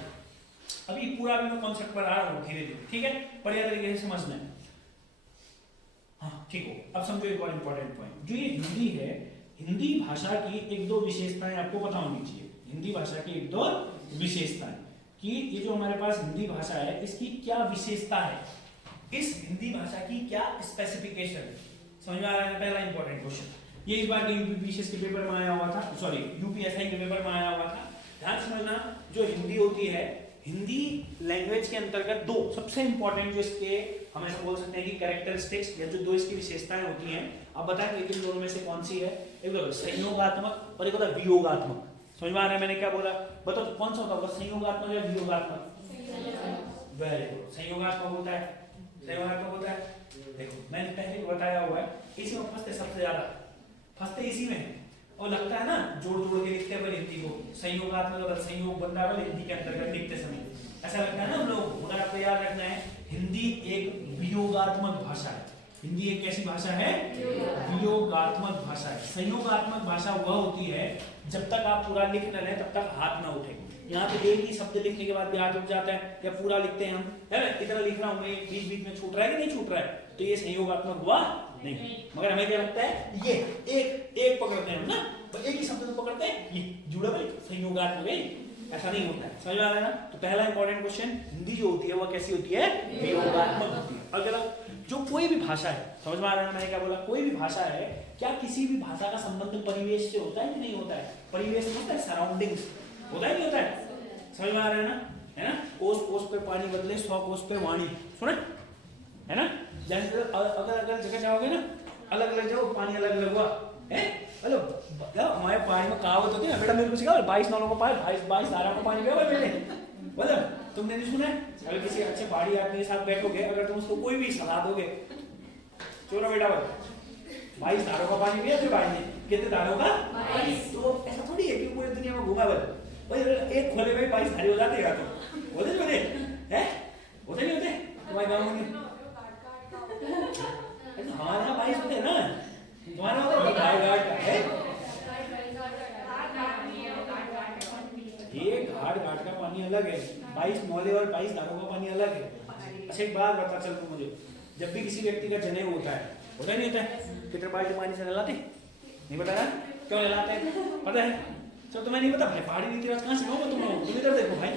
अभी पूरा भी मैं कॉन्सेप्ट पर आ रहा हूँ धीरे धीरे, ठीक है? बढ़िया तरीके से समझना है। हाँ ठीक हो। अब समझो एक और इंपॉर्टेंट पॉइंट। जो ये हिंदी है, हिंदी भाषा की 1-2 विशेषताएं आपको पता होनी चाहिए। हिंदी भाषा की 1-2 विशेषताएं कि ये जो हमारे पास हिंदी भाषा है इसकी क्या विशेषता है, इस हिंदी भाषा की क्या स्पेसिफिकेशन। समझ में आ रहा है? पहला इंपॉर्टेंट क्वेश्चन ये इस बार के यूपीपीसीएस के पेपर में आया हुआ था, सॉरी यूपीएसआई के पेपर में आया हुआ था। ध्यान समझना, जो हिंदी होती है, हिंदी लैंग्वेज के अंतर्गत 2 सबसे इंपॉर्टेंट जो इसके हम ऐसा बोल सकते हैं कि कैरेक्टरिस्टिक्स या जो 2 इसकी विशेषताएं होती हैं, आप बताएं लेकिन दोनों में से कौन सी है? एक होता है संयोगात्मक और एक होता है वियोगात्मक। समझ में आ रहा है मैंने क्या बोला? बताओ तो कौन सा होता है, संयोगात्मक या वियोगात्मक? वेरी गुड, संयोगात्मक होता है। संयोगात्मक होता है। देखो मैंने पहले बताया हुआ है, इसी में फंसते सबसे ज्यादा, फंसते इसी में। और लगता है ना जोड़ जोड़ के लिखते हुए हिंदी को संयोगात्मक और संयोग बन रहा है हिंदी के अंतर्गत लिखते समय, ऐसा लगता है ना हम लोग। मगर आपको याद रखना है हिंदी एक वियोगात्मक भाषा है। हिंदी एक कैसी भाषा है? वियोगात्मक भाषा है। संयोगात्मक भाषा वह होती है जब तक आप पूरा लिख न लें तब तक हाथ ना उठे। यहाँ पे एक ही शब्द लिखने के बाद भी हाथ उठ जाता है, या पूरा लिखते हैं हम, है ना, इतना लिख रहा हूँ मैं, बीच बीच में छूट रहा है कि नहीं छूट रहा है, तो ये संयोगात्मक हुआ नहीं। मगर हमें क्या लगता है, ये एक पकड़ते हैं हम ना, तो एक ही शब्द को पकड़ते हैं, ये जुड़ा भाई संयोगात्मक है, ऐसा नहीं होता है। समझ आ रहा है ना? तो पहला इंपॉर्टेंट क्वेश्चन, हिंदी जो होती है वो कैसी होती है? वियोगात्मक होती है। अगला, जो कोई भी भाषा है, समझ में आ रहा है मैंने क्या बोला? कोई भी भाषा है, क्या किसी भी भाषा का संबंध परिवेश से होता है कि नहीं होता है? परिवेश होता है, सराउंडिंग्स होता है, नहीं होता है? समझ में आ रहा है ना? है ना? कोस कोस पे पानी बदले 100 कोस पे वाणी, सुने, है ना? जैसे अगर अलग जगह जाओगे ना, अलग अलग जाओ, पानी अलग अलग हुआ है। मतलब हमारे पानी में कहावत होती है, बेटा मेरे को सिखा, 22 नालों का पानी, 22 धारा का पानी पिया मैंने। मतलब तुमने नहीं सुना है? अगर किसी अच्छे पहाड़ी आदमी के साथ बैठोगे, अगर तुम उसको कोई भी सलाह दोगे, चलो बेटा 22 धारों का पानी पिया, फिर भाई ने कितने धारों का? 22। तो ऐसा थोड़ी है कि पूरी दुनिया में घूमा बल एक खोले में 22 धारे हो जाते हैं, तो होते नहीं होते हैं? होते नहीं होते तुम्हारे गाँव में? हमारे यहाँ 22 होते हैं ना, तुम्हारे होते है? ये घाट घाट का पानी अलग है, 22 मोहल्ले और 22 धारों का पानी अलग है। अच्छा एक बात बता चल तू मुझे, जब भी किसी व्यक्ति का जनेऊ होता नहीं होता है, कितने बाल्टी पानी से नहलाते? नहीं पता है क्यों नहलाते हैं? पता है? चलो तुम्हें नहीं पता भाई, पहाड़ी रीति रिवाज कहाँ सिखाऊंगा तुम इधर देखो भाई,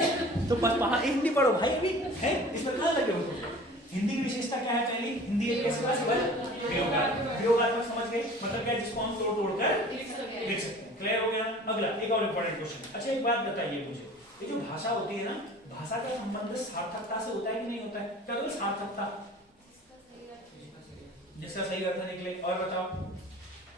तो बस पहाड़ हिंदी पढ़ो भाई अभी है, इसमें कहाँ लगे हो। हिंदी की विशेषता क्या है पहली, हिंदी एक कैसी भाषा है, वियोगात्मक समझ गए, मतलब क्या जिसको हम तोड़ तोड़ कर लिख सकते हैं, क्लियर हो गया। अगला एक और इंपॉर्टेंट क्वेश्चन, अच्छा एक बात बताइए मुझे, ये जो भाषा होती है ना, भाषा का संबंध सार्थकता से होता है कि नहीं होता है, क्या बोले सार्थकता, जिसका सही अर्थ निकले, और बताओ।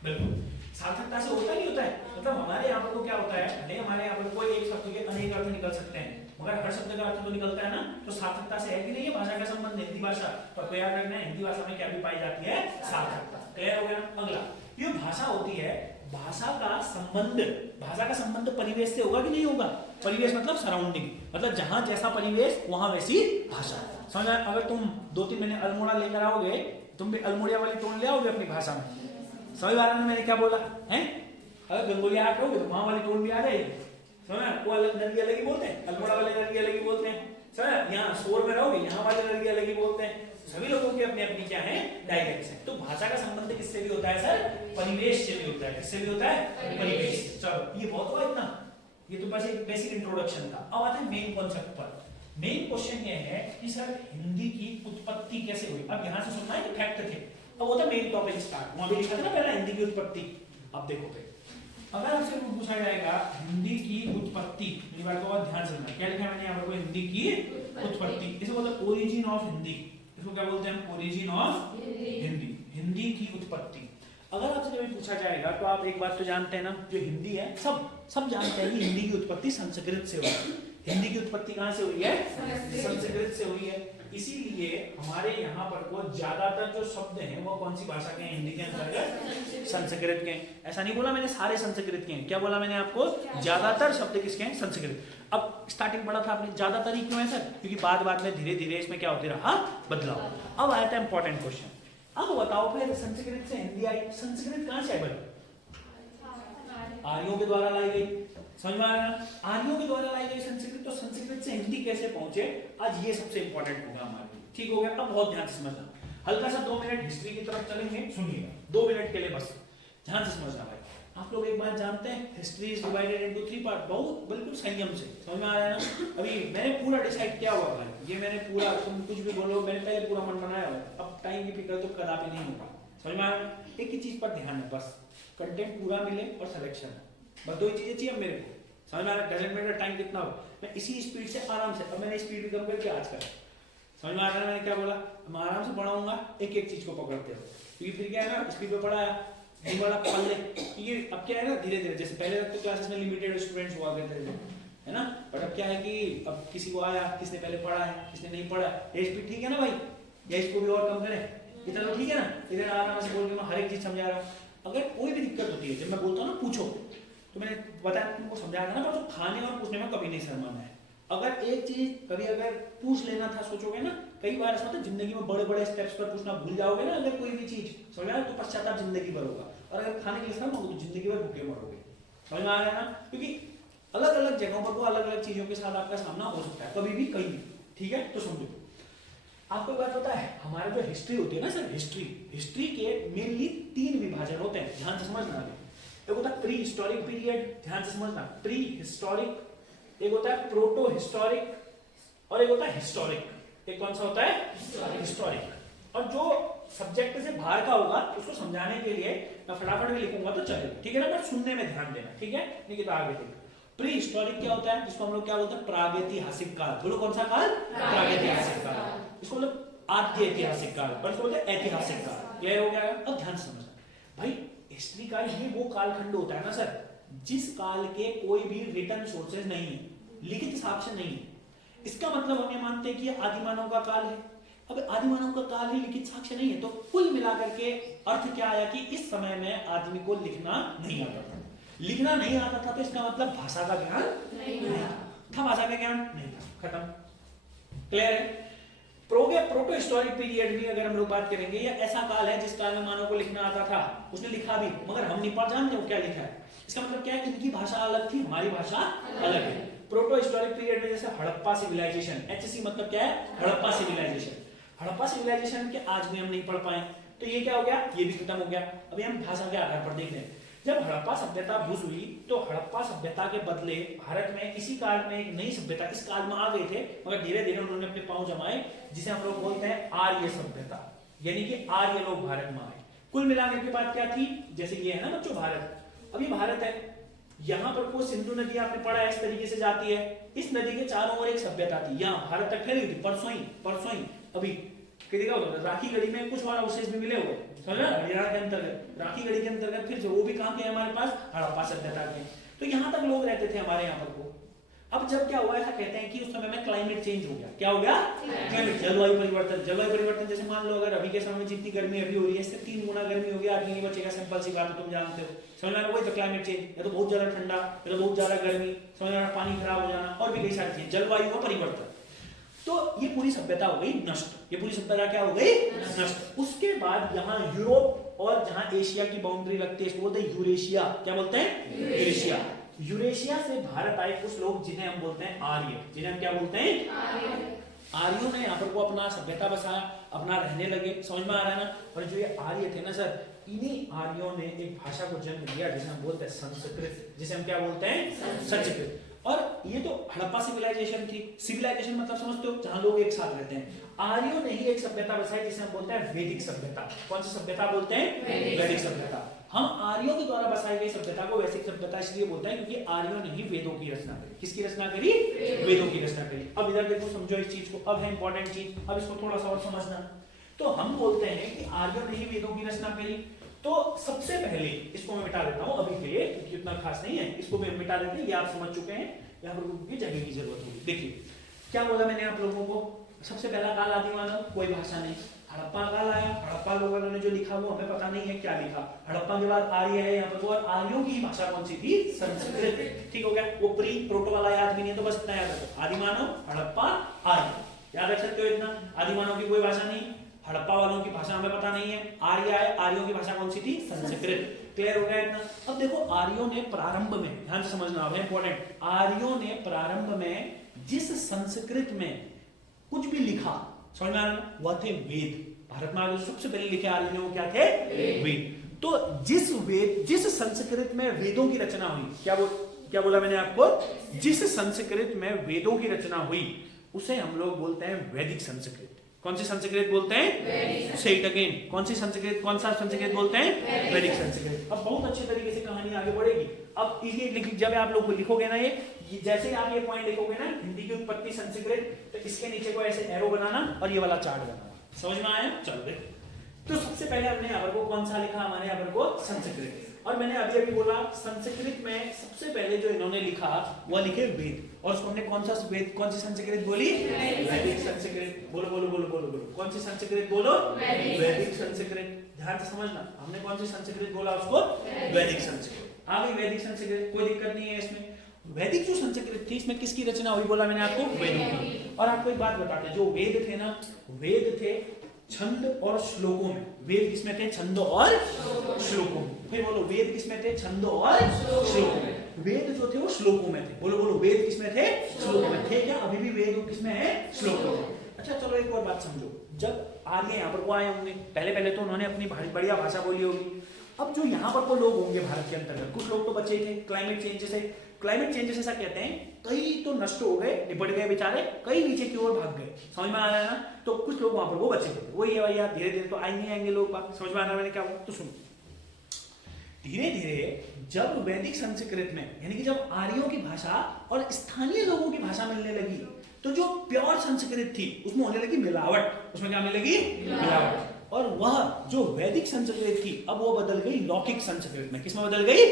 बिल्कुल सार्थकता से होता ही होता है, मतलब हमारे यहाँ पर तो क्या होता है, नहीं हमारे यहाँ पर कोई एक शब्द के अनेक अर्थ निकल सकते हैं, मगर हर शब्द का अर्थ तो निकलता है ना, तो सार्थकता से है कि नहीं है भाषा का संबंध। हिंदी भाषा पर याद रखना है, हिंदी भाषा में क्या भी पाई जाती है, सार्थकता, क्लियर हो गया। अगला ये भाषा होती है, भाषा का संबंध परिवेश से होगा कि नहीं होगा, परिवेश मतलब सराउंडिंग, मतलब जहां जैसा परिवेश वहां वैसी भाषा, समझ आया। अगर तुम 2-3 महीने अल्मोड़ा लेकर आओगे, तुम भी अल्मोड़िया वाली टोन ले आओगे अपनी भाषा में, समझ आ रहा है मैंने क्या बोला है। अगर गंगोलिया आके हो तो वहां वाली टोन भी आ जाएगी, समझ, वो अलग नरगी अलग ही बोलते हैं, अल्मोड़ा वाले नरगी अलग ही बोलते हैं, समझ। यहाँ शोर में रहोगे, यहाँ वाले नरगी अलग ही बोलते हैं, सभी लोगों की अपनी अपनी क्या है डायलेक्ट्स है। तो भाषा का संबंध किससे भी होता है सर, परिवेश से भी होता है, किससे भी होता है, परिवेश। चलो ये बहुत हुआ इतना, ये तो बस एक बेसिक इंट्रोडक्शन था। अब आते हैं मेन कॉन्सेप्ट पर। मेन क्वेश्चन ये है कि सर हिंदी की उत्पत्ति कैसे हुई। अब यहाँ से सुनना है कि फैक्ट थे, अब वो था मेन टॉपिक स्टार्ट, वहां भी लिखा था ना पहला हिंदी की उत्पत्ति। अब देखो पे अगर आपसे पूछा जाएगा हिंदी की उत्पत्ति, मेरी बात को ध्यान से सुनना, क्या लिखा है मैंने यहाँ पर, हिंदी की उत्पत्ति, इसे बोलते हैं ओरिजिन ऑफ हिंदी, इसको क्या बोलते हैं, ओरिजिन ऑफ हिंदी, हिंदी की उत्पत्ति। अगर आपसे कभी पूछा जाएगा तो आप एक बात तो जानते हैं ना, जो हिंदी है सब जानते हैं कि हिंदी की उत्पत्ति संस्कृत से हुई है। हिंदी की उत्पत्ति कहां से हुई है, संस्कृत से हुई है। इसीलिए हमारे यहाँ पर वो ज्यादातर जो शब्द हैं वो कौन सी भाषा के हैं, हिंदी के अंतर्गत संस्कृत के हैं। ऐसा नहीं बोला मैंने सारे संस्कृत के हैं, क्या बोला मैंने आपको, ज्यादातर शब्द किसके हैं, संस्कृत। अब स्टार्टिंग पढ़ा था आपने ज्यादातर ही क्यों है सर, क्योंकि बाद में धीरे धीरे इसमें क्या होते रहा, बदलाव। अब आया था इंपॉर्टेंट क्वेश्चन, अब बताओ फिर संस्कृत से हिंदी आई, संस्कृत कहां से आई भाई, आर्यों के द्वारा लाई गई, समझ में आ रहा है, आर्यों के द्वारा लाई गई संस्कृत। तो संस्कृत से हिंदी कैसे पहुंचे, आज ये सबसे इंपॉर्टेंट होगा हमारे लिए, ठीक हो गया। अब बहुत ध्यान से समझना, हल्का सा 2 मिनट हिस्ट्री की तरफ चलेंगे, सुनिएगा 2 मिनट के लिए बस, ध्यान से समझना भाई। आप लोग एक बात जानते हैं, history is divided into 3 part, बहुत बिल्कुल संयम से, समझ में आ रहा है ना। अभी मैंने पूरा डिसाइड किया हुआ भाई, ये मैंने पूरा, तुम कुछ भी बोलो, मैंने पहले पूरा मन बनाया हुआ, अब टाइम की फिक्र तो कदापि नहीं होगा, समझ में आ रहा है। एक ही चीज पर ध्यान है बस, कंटेंट पूरा मिले और सिलेक्शन, बस 2 ही चीजें चाहिए मेरे को, समझ में आ रहा है। डजंट मैटर टाइम कितना हो, मैं इसी स्पीड से आराम से, अब मैंने स्पीड कम करके आज कर, समझ में आ रहा है मैंने क्या बोला, मैं आराम से पढ़ाऊंगा, एक एक चीज को पकड़ते हो, क्योंकि फिर क्या है ना, स्पीड पे पढ़ाया ये वाला पल्ले, ये अब क्या है ना धीरे धीरे, जैसे पहले तक तो क्लासेस में लिमिटेड स्टूडेंट्स हुआ करते थे, है ना, बट अब क्या है कि अब किसी को आया, किसने पहले पढ़ा है, किसने नहीं पढ़ा, ये स्पीड ठीक है ना भाई, या इसको भी और कम करें, इतना तो ठीक है ना, इधर आराम से बोल के मैं हर एक चीज समझा रहा हूँ। अगर कोई भी दिक्कत होती है, जब मैं बोलता हूँ ना पूछो, तो मैंने बताया तुमको समझाया था ना, पर खाने और पूछने में कभी नहीं शर्माना है। अगर एक चीज कभी अगर पूछ लेना था, सोचोगे ना, कई बार ऐसा होता है जिंदगी में बड़े बड़े स्टेप्स पर पूछना भूल जाओगे ना, अगर कोई भी चीज समझ आए तो पश्चाताप जिंदगी भर होगा, और अगर खाने के लिए सब तो जिंदगी भर भूखे मरोगे, समझ में आ रहा है ना। क्योंकि अलग अलग जगहों पर वो अलग अलग चीजों के साथ आपका सामना हो सकता है, कभी भी कहीं भी, ठीक है। तो समझो, आपको बात पता है, हमारा जो हिस्ट्री होती है ना सर, हिस्ट्री के मेनली 3 विभाजन होते हैं, ध्यान से समझना। एक होता है प्री हिस्टोरिक पीरियड, ध्यान से समझना, प्री हिस्टोरिक, एक होता है प्रोटो हिस्टोरिक, और एक होता है हिस्टोरिक। एक कौन सा होता है, हिस्टोरिक। और जो सब्जेक्ट से बाहर का होगा उसको समझाने के लिए मैं फटाफट में लिखूंगा तो चलेगा, ठीक है ना, बट सुनने में ध्यान देना, ठीक है। नहीं तो आगे देखो, प्री हिस्टोरिक क्या होता है, जिसको हम लोग क्या बोलते हैं, प्रागैतिहासिक काल। बोलो कौन सा काल, प्रागैतिहासिक काल, इसको मतलब आद्य ऐतिहासिक काल, पर इसको बोलते हैं ऐतिहासिक काल। क्लियर हो गया। अब ध्यान से समझना भाई, हिस्ट्री का ये वो कालखंड होता है ना सर, जिस काल के कोई भी रिटन सोर्सेज नहीं है, लिखित साक्ष्य नहीं है। इसका मतलब हम ये मानते हैं कि आदि मानव का काल है। अब आदि मानव का काल ही, लिखित साक्ष्य नहीं है, तो कुल मिलाकर के अर्थ क्या आया कि इस समय में आदमी को लिखना नहीं आता था। लिखना नहीं आता था तो इसका मतलब भाषा का ज्ञान नहीं था, भाषा का ज्ञान नहीं था, खत्म। क्लियर है। प्रोटो हिस्टोरिक पीरियड भी अगर हम लोग बात करेंगे, या ऐसा काल है जिस काल में मानव को लिखना आता था, उसने लिखा भी, मगर हम नहीं पढ़ जानते वो क्या लिखा है। इसका मतलब क्या है, इनकी भाषा अलग थी, हमारी भाषा अलग है। प्रोटो हिस्टोरिक पीरियड में जैसे हड़प्पा सिविलाइजेशन, एचसी मतलब क्या है, हड़प्पा सिविलाइजेशन। हड़प्पा सिविलाइजेशन के आज भी हम नहीं पढ़ पाए, तो ये क्या हो गया, ये भी खत्म हो गया। अभी हम भाषा के आधार पर देख रहे हैं। जब हड़प्पा सभ्यता बुझ हुई तो हड़प्पा सभ्यता के बदले भारत में इसी काल में एक नई सभ्यता इस काल में आ गए थे, मगर धीरे धीरे उन्होंने अपने पांव जमाए, जिसे हम लोग बोलते हैं आर्य सभ्यता, यानी कि आर्य लोग भारत में आए। कुल मिलाकर के बात क्या थी, जैसे ये है ना बच्चों भारत, अभी भारत है, यहाँ पर वो सिंधु नदी आपने पढ़ा है इस तरीके से जाती है, इस नदी के चारों ओर एक सभ्यता थी, यहाँ भारत तक फैली हुई थी, परसों ही अभी राखी गढ़ी में कुछ और अवशेष भी मिले हुए, समझा, हरियाणा के अंतर्गत राखी गढ़ी के अंतर्गत, फिर वो भी कहाँ के हमारे पास हड़प्पा सभ्यता के। तो यहाँ तक लोग रहते थे हमारे यहाँ पर को। अब जब क्या हुआ, ऐसा कहते हैं कि उस समय में क्लाइमेट चेंज हो गया। क्या हो गया? क्लाइमेट, जलवायु परिवर्तन। जलवायु परिवर्तन जैसे मान लो अगर अभी के समय में जितनी गर्मी अभी हो रही है इससे 3 गुना गर्मी हो गया, आदमी नहीं बचेगा, सिंपल सी बात है, तुम जानते हो, समझ में आ रहा है, वही तो क्लाइमेट चेंज, या तो बहुत ज्यादा ठंडा, या तो बहुत ज्यादा गर्मी, समझ में आ रहा है, पानी खराब हो जाना, और भी कई सारी चीजें, जलवायु का परिवर्तन। तो ये पूरी सभ्यता हो गई नष्ट, ये पूरी सभ्यता क्या हो गई? नष्ट। उसके बाद यहाँ यूरोप और जहाँ एशिया की बाउंड्री लगती है इसको बोलते हैं यूरेशिया। क्या बोलते हैं? यूरेशिया। यूरेशिया से भारत आए कुछ लोग जिन्हें हम बोलते हैं आर्य, जिन्हें हम क्या बोलते हैं? आर्यों ने यहाँ पर को अपना सभ्यता बसाया, अपना रहने लगे, समझ में आ रहा है ना। और जो ये आर्य थे ना सर, इन्हीं आर्यों ने एक भाषा को जन्म दिया जिसे हम बोलते हैं संस्कृत, जिसे हम क्या बोलते हैं? संस्कृत। और ये तो हड़प्पा सिविलाइजेशन थी। सिविलाइजेशन मतलब समझते हो, जहां लोग एक साथ रहते हैं। आर्यों ने ही एक सभ्यता बसाई जिसे हम बोलते हैं वैदिक सभ्यता। कौन सी सभ्यता बोलते हैं? वैदिक सभ्यता। हम आर्यों के द्वारा बसाई गई सभ्यता को वैदिक सभ्यता इसलिए बोलते हैं क्योंकि आर्यों ने ही वेदों की रचना करी। किसकी रचना करी? वेदों की रचना करी। अब इधर देखो, समझो इस चीज को, अब है इंपॉर्टेंट चीज, अब इसको थोड़ा सा और समझना। तो हम बोलते हैं कि आर्यों ने ही वेदों की रचना करी, तो सबसे पहले इसको मैं मिटा देता हूं अभी के लिए क्योंकि उतना खास नहीं है, इसको मैं मिटा देते हैं, ये आप समझ चुके हैं, यहाँ पर उनकी जगह की जरूरत होगी। देखिए क्या बोला मैंने आप लोगों को, सबसे पहला काल आदि मानव, कोई भाषा नहीं। हड़प्पा काल आया, हड़प्पा लोगों ने जो लिखा वो हमें पता नहीं है क्या लिखा। हड़प्पा के बाद आर्य है यहाँ पर, और आर्यों की भाषा कौन सी थी? संस्कृत। ठीक हो गया, वो प्रोटो वाला याद भी नहीं है तो बस इतना याद रखो, आदि मानव, हड़प्पा, आर्य, याद रख सकते हो इतना। आदि मानव की कोई भाषा नहीं, हड़प्पा वालों की भाषा हमें पता नहीं है, आर्य आए, आर्यों की भाषा कौन सी थी? संस्कृत। क्लियर हो गया इतना। अब देखो आर्यों ने प्रारंभ में, ध्यान से समझना है इंपॉर्टेंट, आर्यों ने प्रारंभ में जिस संस्कृत में कुछ भी लिखा, समझ में आ रहा, वह थे वेद। भारत में आगे सबसे पहले लिखे आर्यों ने वो क्या थे? वेद। तो जिस संस्कृत में वेदों की रचना हुई, क्या बोला मैंने आपको? जिस संस्कृत में वेदों की रचना हुई उसे हम लोग बोलते हैं वैदिक संस्कृत। कौन सी संस्कृत बोलते हैं? से इट अगेन, कौन सी संस्कृत, कौन सा संस्कृत बोलते हैं? वैदिक संस्कृत। अब बहुत अच्छे तरीके से कहानी आगे बढ़ेगी। अब ये जब आप लोग लिखोगे ना, ये जैसे आप ये पॉइंट लिखोगे ना, हिंदी की उत्पत्ति संस्कृत, तो इसके नीचे को ऐसे एरो बनाना और ये वाला चार्ट बनाना। समझ में आया? चलो देखो, तो सबसे पहले हमने यहाँ पर को कौन सा लिखा? हमारे यहाँ पर को संस्कृत। और मैंने अभी बोला संस्कृत में सबसे पहले जो इन्होंने लिखा वह लिखे वेद, और उसको हमने कौन सा वेद, कौन सी संस्कृत बोली? वैदिक संस्कृत। बोलो बोलो बोलो बोलो बोलो, कौन सी संस्कृत बोलो? वैदिक संस्कृत। ध्यान से समझना, हमने कौन सी संस्कृत बोला उसको? वैदिक संस्कृत। आ गई वैदिक संस्कृत, कोई दिक्कत नहीं है इसमें। वैदिक जो संस्कृत थी इसमें किसकी रचना हुई बोला मैंने आपको? वेदों की। और आपको एक बात बताते, जो वेद थे ना, वेद थे छंद और श्लोकों में। वेद किसमें थे? छंद और श्लोकों में। फिर बोलो, वेद किसमें थे? छंद और श्लोकों में। वेद जो थे वो श्लोकों में थे। बोलो बोलो, वेद किसमें थे? श्लोकों में थे। क्या अभी भी वेद किसमें है? श्लोकों में। अच्छा चलो एक और बात समझो, जब आर्य यहाँ पर को आए होंगे, पहले तो उन्होंने अपनी बढ़िया भाषा बोली होगी। अब जो यहाँ पर को लोग होंगे भारत के अंतर्गत, कुछ लोग तो बचे थे, क्लाइमेट चेंजेस ऐसा कहते हैं, कई तो नष्ट हो गए, निपट गए बेचारे, कई नीचे की ओर भाग गए। समझ में आ रहा है ना? तो कुछ लोग वहां पर वो बचे थे, वही है भैया, धीरे धीरे तो आएंगे लोग बात। समझ में आ रहा है मैंने क्या हुआ? तो सुनो, धीरे धीरे जब वैदिक संस्कृत में, यानी कि जब आर्यों की भाषा और स्थानीय लोगों की भाषा मिलने लगी, तो जो प्योर संस्कृत थी उसमें होने लगी मिलावट। उसमें क्या मिलने लगी? मिलावट। और वह जो वैदिक संस्कृत थी अब वो बदल गई लौकिक संस्कृत में। किसमें बदल गई?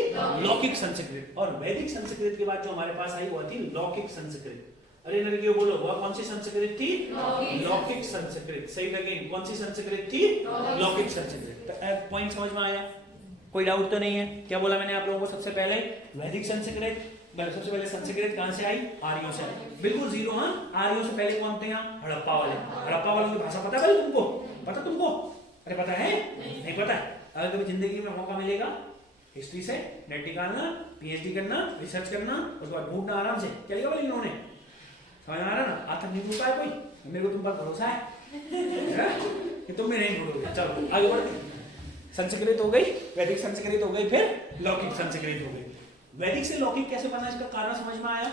लौकिक संस्कृत। और वैदिक संस्कृत के बाद जो हमारे पास आई वो थी लौकिक संस्कृत। अरे लड़कियों बोलो, वह कौन सी संस्कृत थी? लौकिक संस्कृत। सही लगे, कौन सी संस्कृत थी? लौकिक संस्कृत। तो पॉइंट समझ में आया? कोई डाउट तो नहीं है? क्या बोला मैंने आप लोगों को? सबसे पहले वैदिक संस्कृत, सबसे पहले संस्कृत कहां से आई? आर्यों से। बिल्कुल जीरो। हाँ, आर्यों से पहले कौन थे? यहाँ हड़प्पा वाले। हड़प्पा वालों की भाषा पता है तुमको? पता तुमको? अरे पता है? नहीं पता है? अगर कभी जिंदगी में मौका मिलेगा हिस्ट्री से नेट निकालना, पीएचडी करना, रिसर्च करना, उसके बाद ढूंढना आराम से, क्या लिखा बोले इन्होंने? समझ आ रहा ना? आज तक नहीं ढूंढ पाया कोई? मेरे को तुम पर भरोसा है कि तुम में नहीं ढूंढोगे। चलो आगे बढ़ते। संस्कृत हो गई, वैदिक संस्कृत हो गई, फिर लौकिक संस्कृत हो गई। वैदिक से लौकिक कैसे बना, इसका कारण समझ में आया।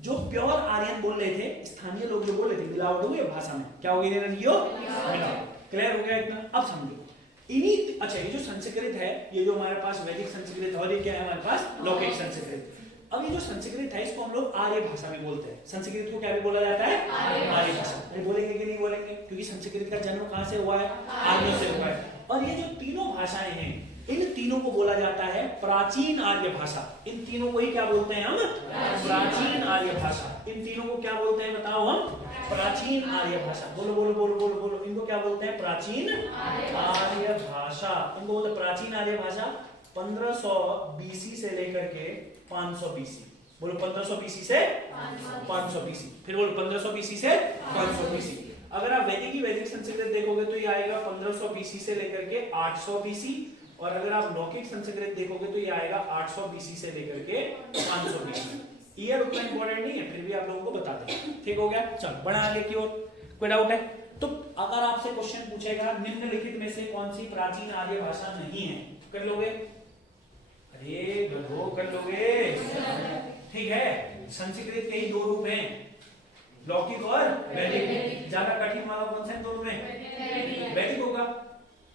जो प्योर आर्यन बोल रहे थे, स्थानीय लोग जो बोल रहे थे, मिलावट हो गई भाषा में, क्या हो गई मिलावट। क्लियर हो गया इतना? अब समझो इन्हीं, अच्छा ये जो संस्कृत है, ये जो हमारे पास वैदिक संस्कृत और ये क्या है हमारे पास लौकिक संस्कृत। अब ये जो संस्कृत है इसको हम लोग आर्य भाषा में बोलते हैं। संस्कृत को क्या भी बोला जाता है? आर्य भाषा। अरे बोलेंगे कि नहीं बोलेंगे? क्योंकि संस्कृत का जन्म कहाँ से हुआ है? आर्यों से हुआ है। और ये जो तीनों भाषाएं हैं, इन तीनों को बोला जाता है प्राचीन आर्य भाषा। इन तीनों को ही क्या बोलते हैं हम? प्राचीन आर्य भाषा। इन तीनों को क्या बोलते हैं बताओ हम? प्राचीन आर्य भाषा। बोलो बोलो बोलो बोलो बोलो, इनको क्या बोलते हैं? प्राचीन आर्य भाषा। इनको बोलते हैं प्राचीन आर्य भाषा। 1500 बीसी से लेकर के 500 बीसी। बोलो 1500 बीसी से 500 बीसी। फिर बोलो 1500 बीसी से 500 बीसी। अगर आप वैदिक संस्कृत देखोगे तो ये आएगा 1500 बीसी से लेकर के 800 बीसी। और अगर आप लौकिक संस्कृत देखोगे तो ये आएगा 800 बीसी से लेकर के 500 बीसी। ईयर उतना इंपॉर्टेंट नहीं है, फिर भी आप लोगों को बता दें। ठीक हो गया? चलो बढ़ा आगे की ओर। कोई डाउट है? तो अगर आपसे क्वेश्चन पूछेगा निम्नलिखित में से कौन सी प्राचीन आर्य भाषा नहीं है, कर लोगे? अरे गधो, कर लोगे? ठीक है, संस्कृत के ही दो रूप हैं, लौकिक और वैदिक। ज्यादा कठिन वाला कौन सा है दोनों में? वैदिक होगा।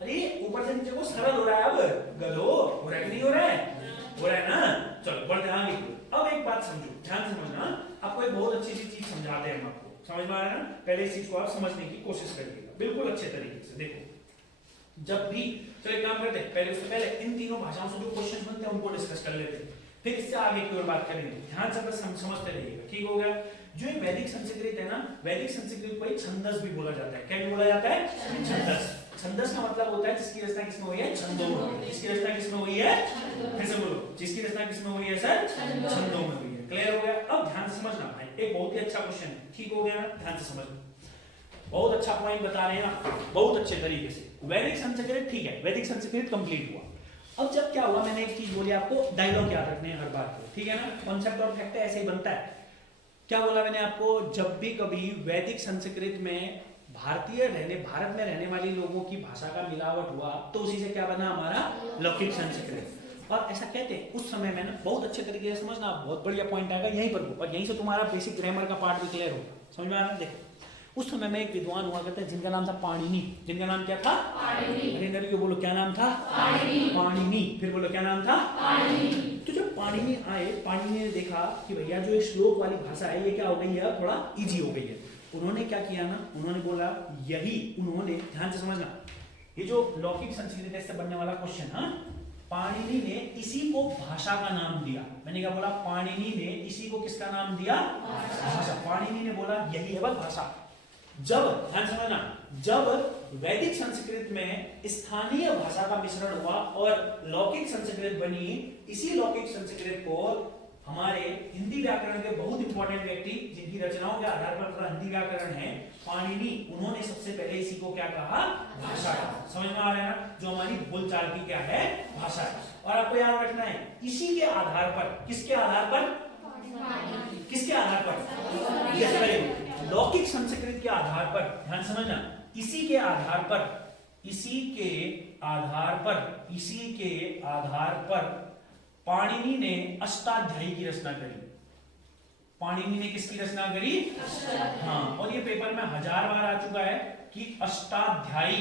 अरे ऊपर से नीचे को सरल हो रहा है। अब गधो हो रहा है कि नहीं हो रहा है? हो रहा है ना? चलो बढ़ते हैं आगे। अब एक बात समझो, ध्यान समझना। आपको एक बहुत अच्छी सी चीज समझाते हैं हम आपको। समझ में आ रहा है ना? पहले इस चीज को आप समझने की कोशिश करिएगा बिल्कुल अच्छे तरीके से। देखो जब भी, चलो एक काम करते हैं, पहले उससे पहले इन तीनों भाषाओं से जो क्वेश्चन बनते हैं उनको डिस्कस कर लेते हैं, फिर इससे आगे की ओर बात करेंगे। ध्यान से बस समझते रहिएगा। ठीक हो गया? जो ये वैदिक संस्कृत है ना, वैदिक संस्कृत को छंदस भी बोला जाता है। क्या भी बोला जाता है? छंदस। छंदस का मतलब होता है जिसकी रचना किसमें हुई है? छंदों में हुई है। जिसकी रचना किसमें हुई है? फिर से बोलो, जिसकी रचना किसमें हुई है सर? छंदों में हुई है। क्लियर हो गया? अब ध्यान से समझना भाई, एक बहुत ही अच्छा क्वेश्चन है। ठीक हो गया ना? ध्यान से समझना, बहुत अच्छा पॉइंट बता रहे हैं आप, बहुत अच्छे तरीके से। वैदिक संस्कृत ठीक है, वैदिक संस्कृत कंप्लीट हुआ। अब जब क्या हुआ, मैंने एक चीज बोली आपको, डायलॉग याद रखने हैं हर बात को। ठीक है ना? कॉन्सेप्ट और फैक्ट ऐसे ही बनता है। क्या बोला मैंने आपको? जब भी कभी वैदिक संस्कृत में भारत में रहने वाली लोगों की भाषा का मिलावट हुआ तो उसी से क्या बना हमारा लौकिक संस्कृत। और ऐसा कहते हैं उस समय में ना, बहुत अच्छे तरीके से समझना, बहुत बढ़िया पॉइंट आएगा यहीं पर, और यहीं से तुम्हारा बेसिक ग्रामर का पार्ट भी क्लियर होगा। समझ में आ रहा है? देखो उस समय में एक विद्वान हुआ करते हैं जिनका नाम था पाणिनि। जिनका नाम क्या था? पाणिनि। को बोलो क्या नाम था? पाणिनि। फिर बोलो क्या नाम था? पाणिनि। तो जब पाणिनि आए, पाणिनि ने देखा कि भैया जो श्लोक वाली भाषा है ये क्या हो गई है, थोड़ा इजी हो गई है। उन्होंने क्या किया ना, उन्होंने बोला यही, उन्होंने ध्यान से समझना, ये जो लौकिक संस्कृत से बनने वाला क्वेश्चन, हाँ, पाणिनि ने इसी को भाषा का नाम दिया। मैंने क्या बोला? पाणिनि ने इसी को किसका नाम दिया? भाषा। पाणिनि ने बोला यही है बस भाषा। जब, ध्यान समझना, जब वैदिक संस्कृत में स्थानीय भाषा का मिश्रण हुआ और लौकिक संस्कृत बनी, इसी लौकिक संस्कृत को हमारे हिंदी व्याकरण के बहुत इंपॉर्टेंट व्यक्ति जिनकी रचनाओं के आधार पर पूरा हिंदी व्याकरण है, पाणिनि, उन्होंने सबसे पहले इसी को क्या कहा? भाषा कहा। समझ में आ रहा है ना? जो हमारी बोलचाल की क्या है? भाषा है। और आपको याद रखना है, इसी के आधार पर, किसके आधार पर? किसके आधार पर? लौकिक संस्कृत के आधार पर। ध्यान समझना, इसी के आधार पर, इसी के आधार पर, इसी के आधार पर पाणिनि ने अष्टाध्यायी की रचना करी। पाणिनि ने किसकी रचना करी? हाँ, और ये पेपर में 1000 बार आ चुका है कि अष्टाध्यायी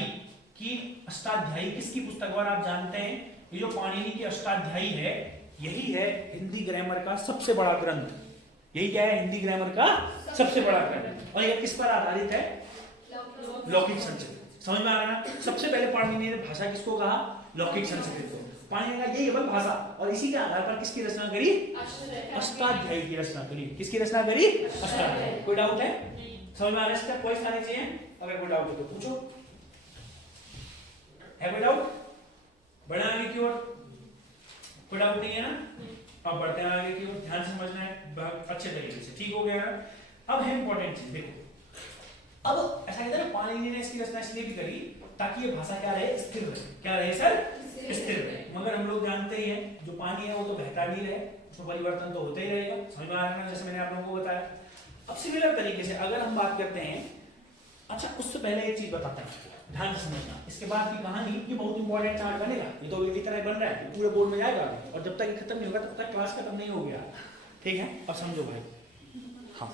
किसकी पुस्तक, और आप जानते हैं ये जो पाणिनि की अष्टाध्यायी है, यही है हिंदी ग्रामर का सबसे बड़ा ग्रंथ। यही क्या है? हिंदी ग्रामर का सबसे बड़ा ग्रंथ। और यह किस पर आधारित है? लौकिक संस्कृत। समझ में आ रहा है ना? सबसे पहले पाणिनि ने भाषा किसको कहा? लौकिक संस्कृत को। पाणिनि का यही है भाषा, और इसी के आधार पर किसकी रचना करी? अष्टाध्यायी की रचना करी। किसकी रचना करी? अष्टाध्यायी। कोई डाउट है? समझ में आ रहा है? इसका कोई सारे चाहिए? अगर कोई डाउट है तो पूछो। है कोई डाउट? बढ़ा आगे की ओर? कोई डाउट नहीं है ना? अब बढ़ते हैं आगे की ओर। ध्यान समझना है अच्छे तरीके से। ठीक हो गया? अब है इंपॉर्टेंट चीज, देखो अब ऐसा कहते हैं ना, पाणिनि ने इसकी रचना इसलिए भी करी ताकि ये भाषा क्या रहे? स्थिर रहे। क्या रहे सर? स्थिर रहे। मगर हम लोग जानते ही हैं जो पानी है वो तो बहता नहीं रहे, उसमें परिवर्तन तो होता ही रहेगा। समझ में आ रहा है? जैसे मैंने आप लोगों को बताया। अब सिमिलर तरीके से अगर हम बात करते हैं, अच्छा उससे पहले एक चीज बताते हैं, ध्यान से समझना। इसके बाद की कहानी ये बहुत इंपॉर्टेंट चार्ट बनेगा, ये तो इसी तरह बन रहा है, पूरे बोर्ड में जाएगा और जब तक ये खत्म नहीं होगा तब तक क्लास खत्म नहीं हो गया। ठीक है, अब समझो भाई। हाँ,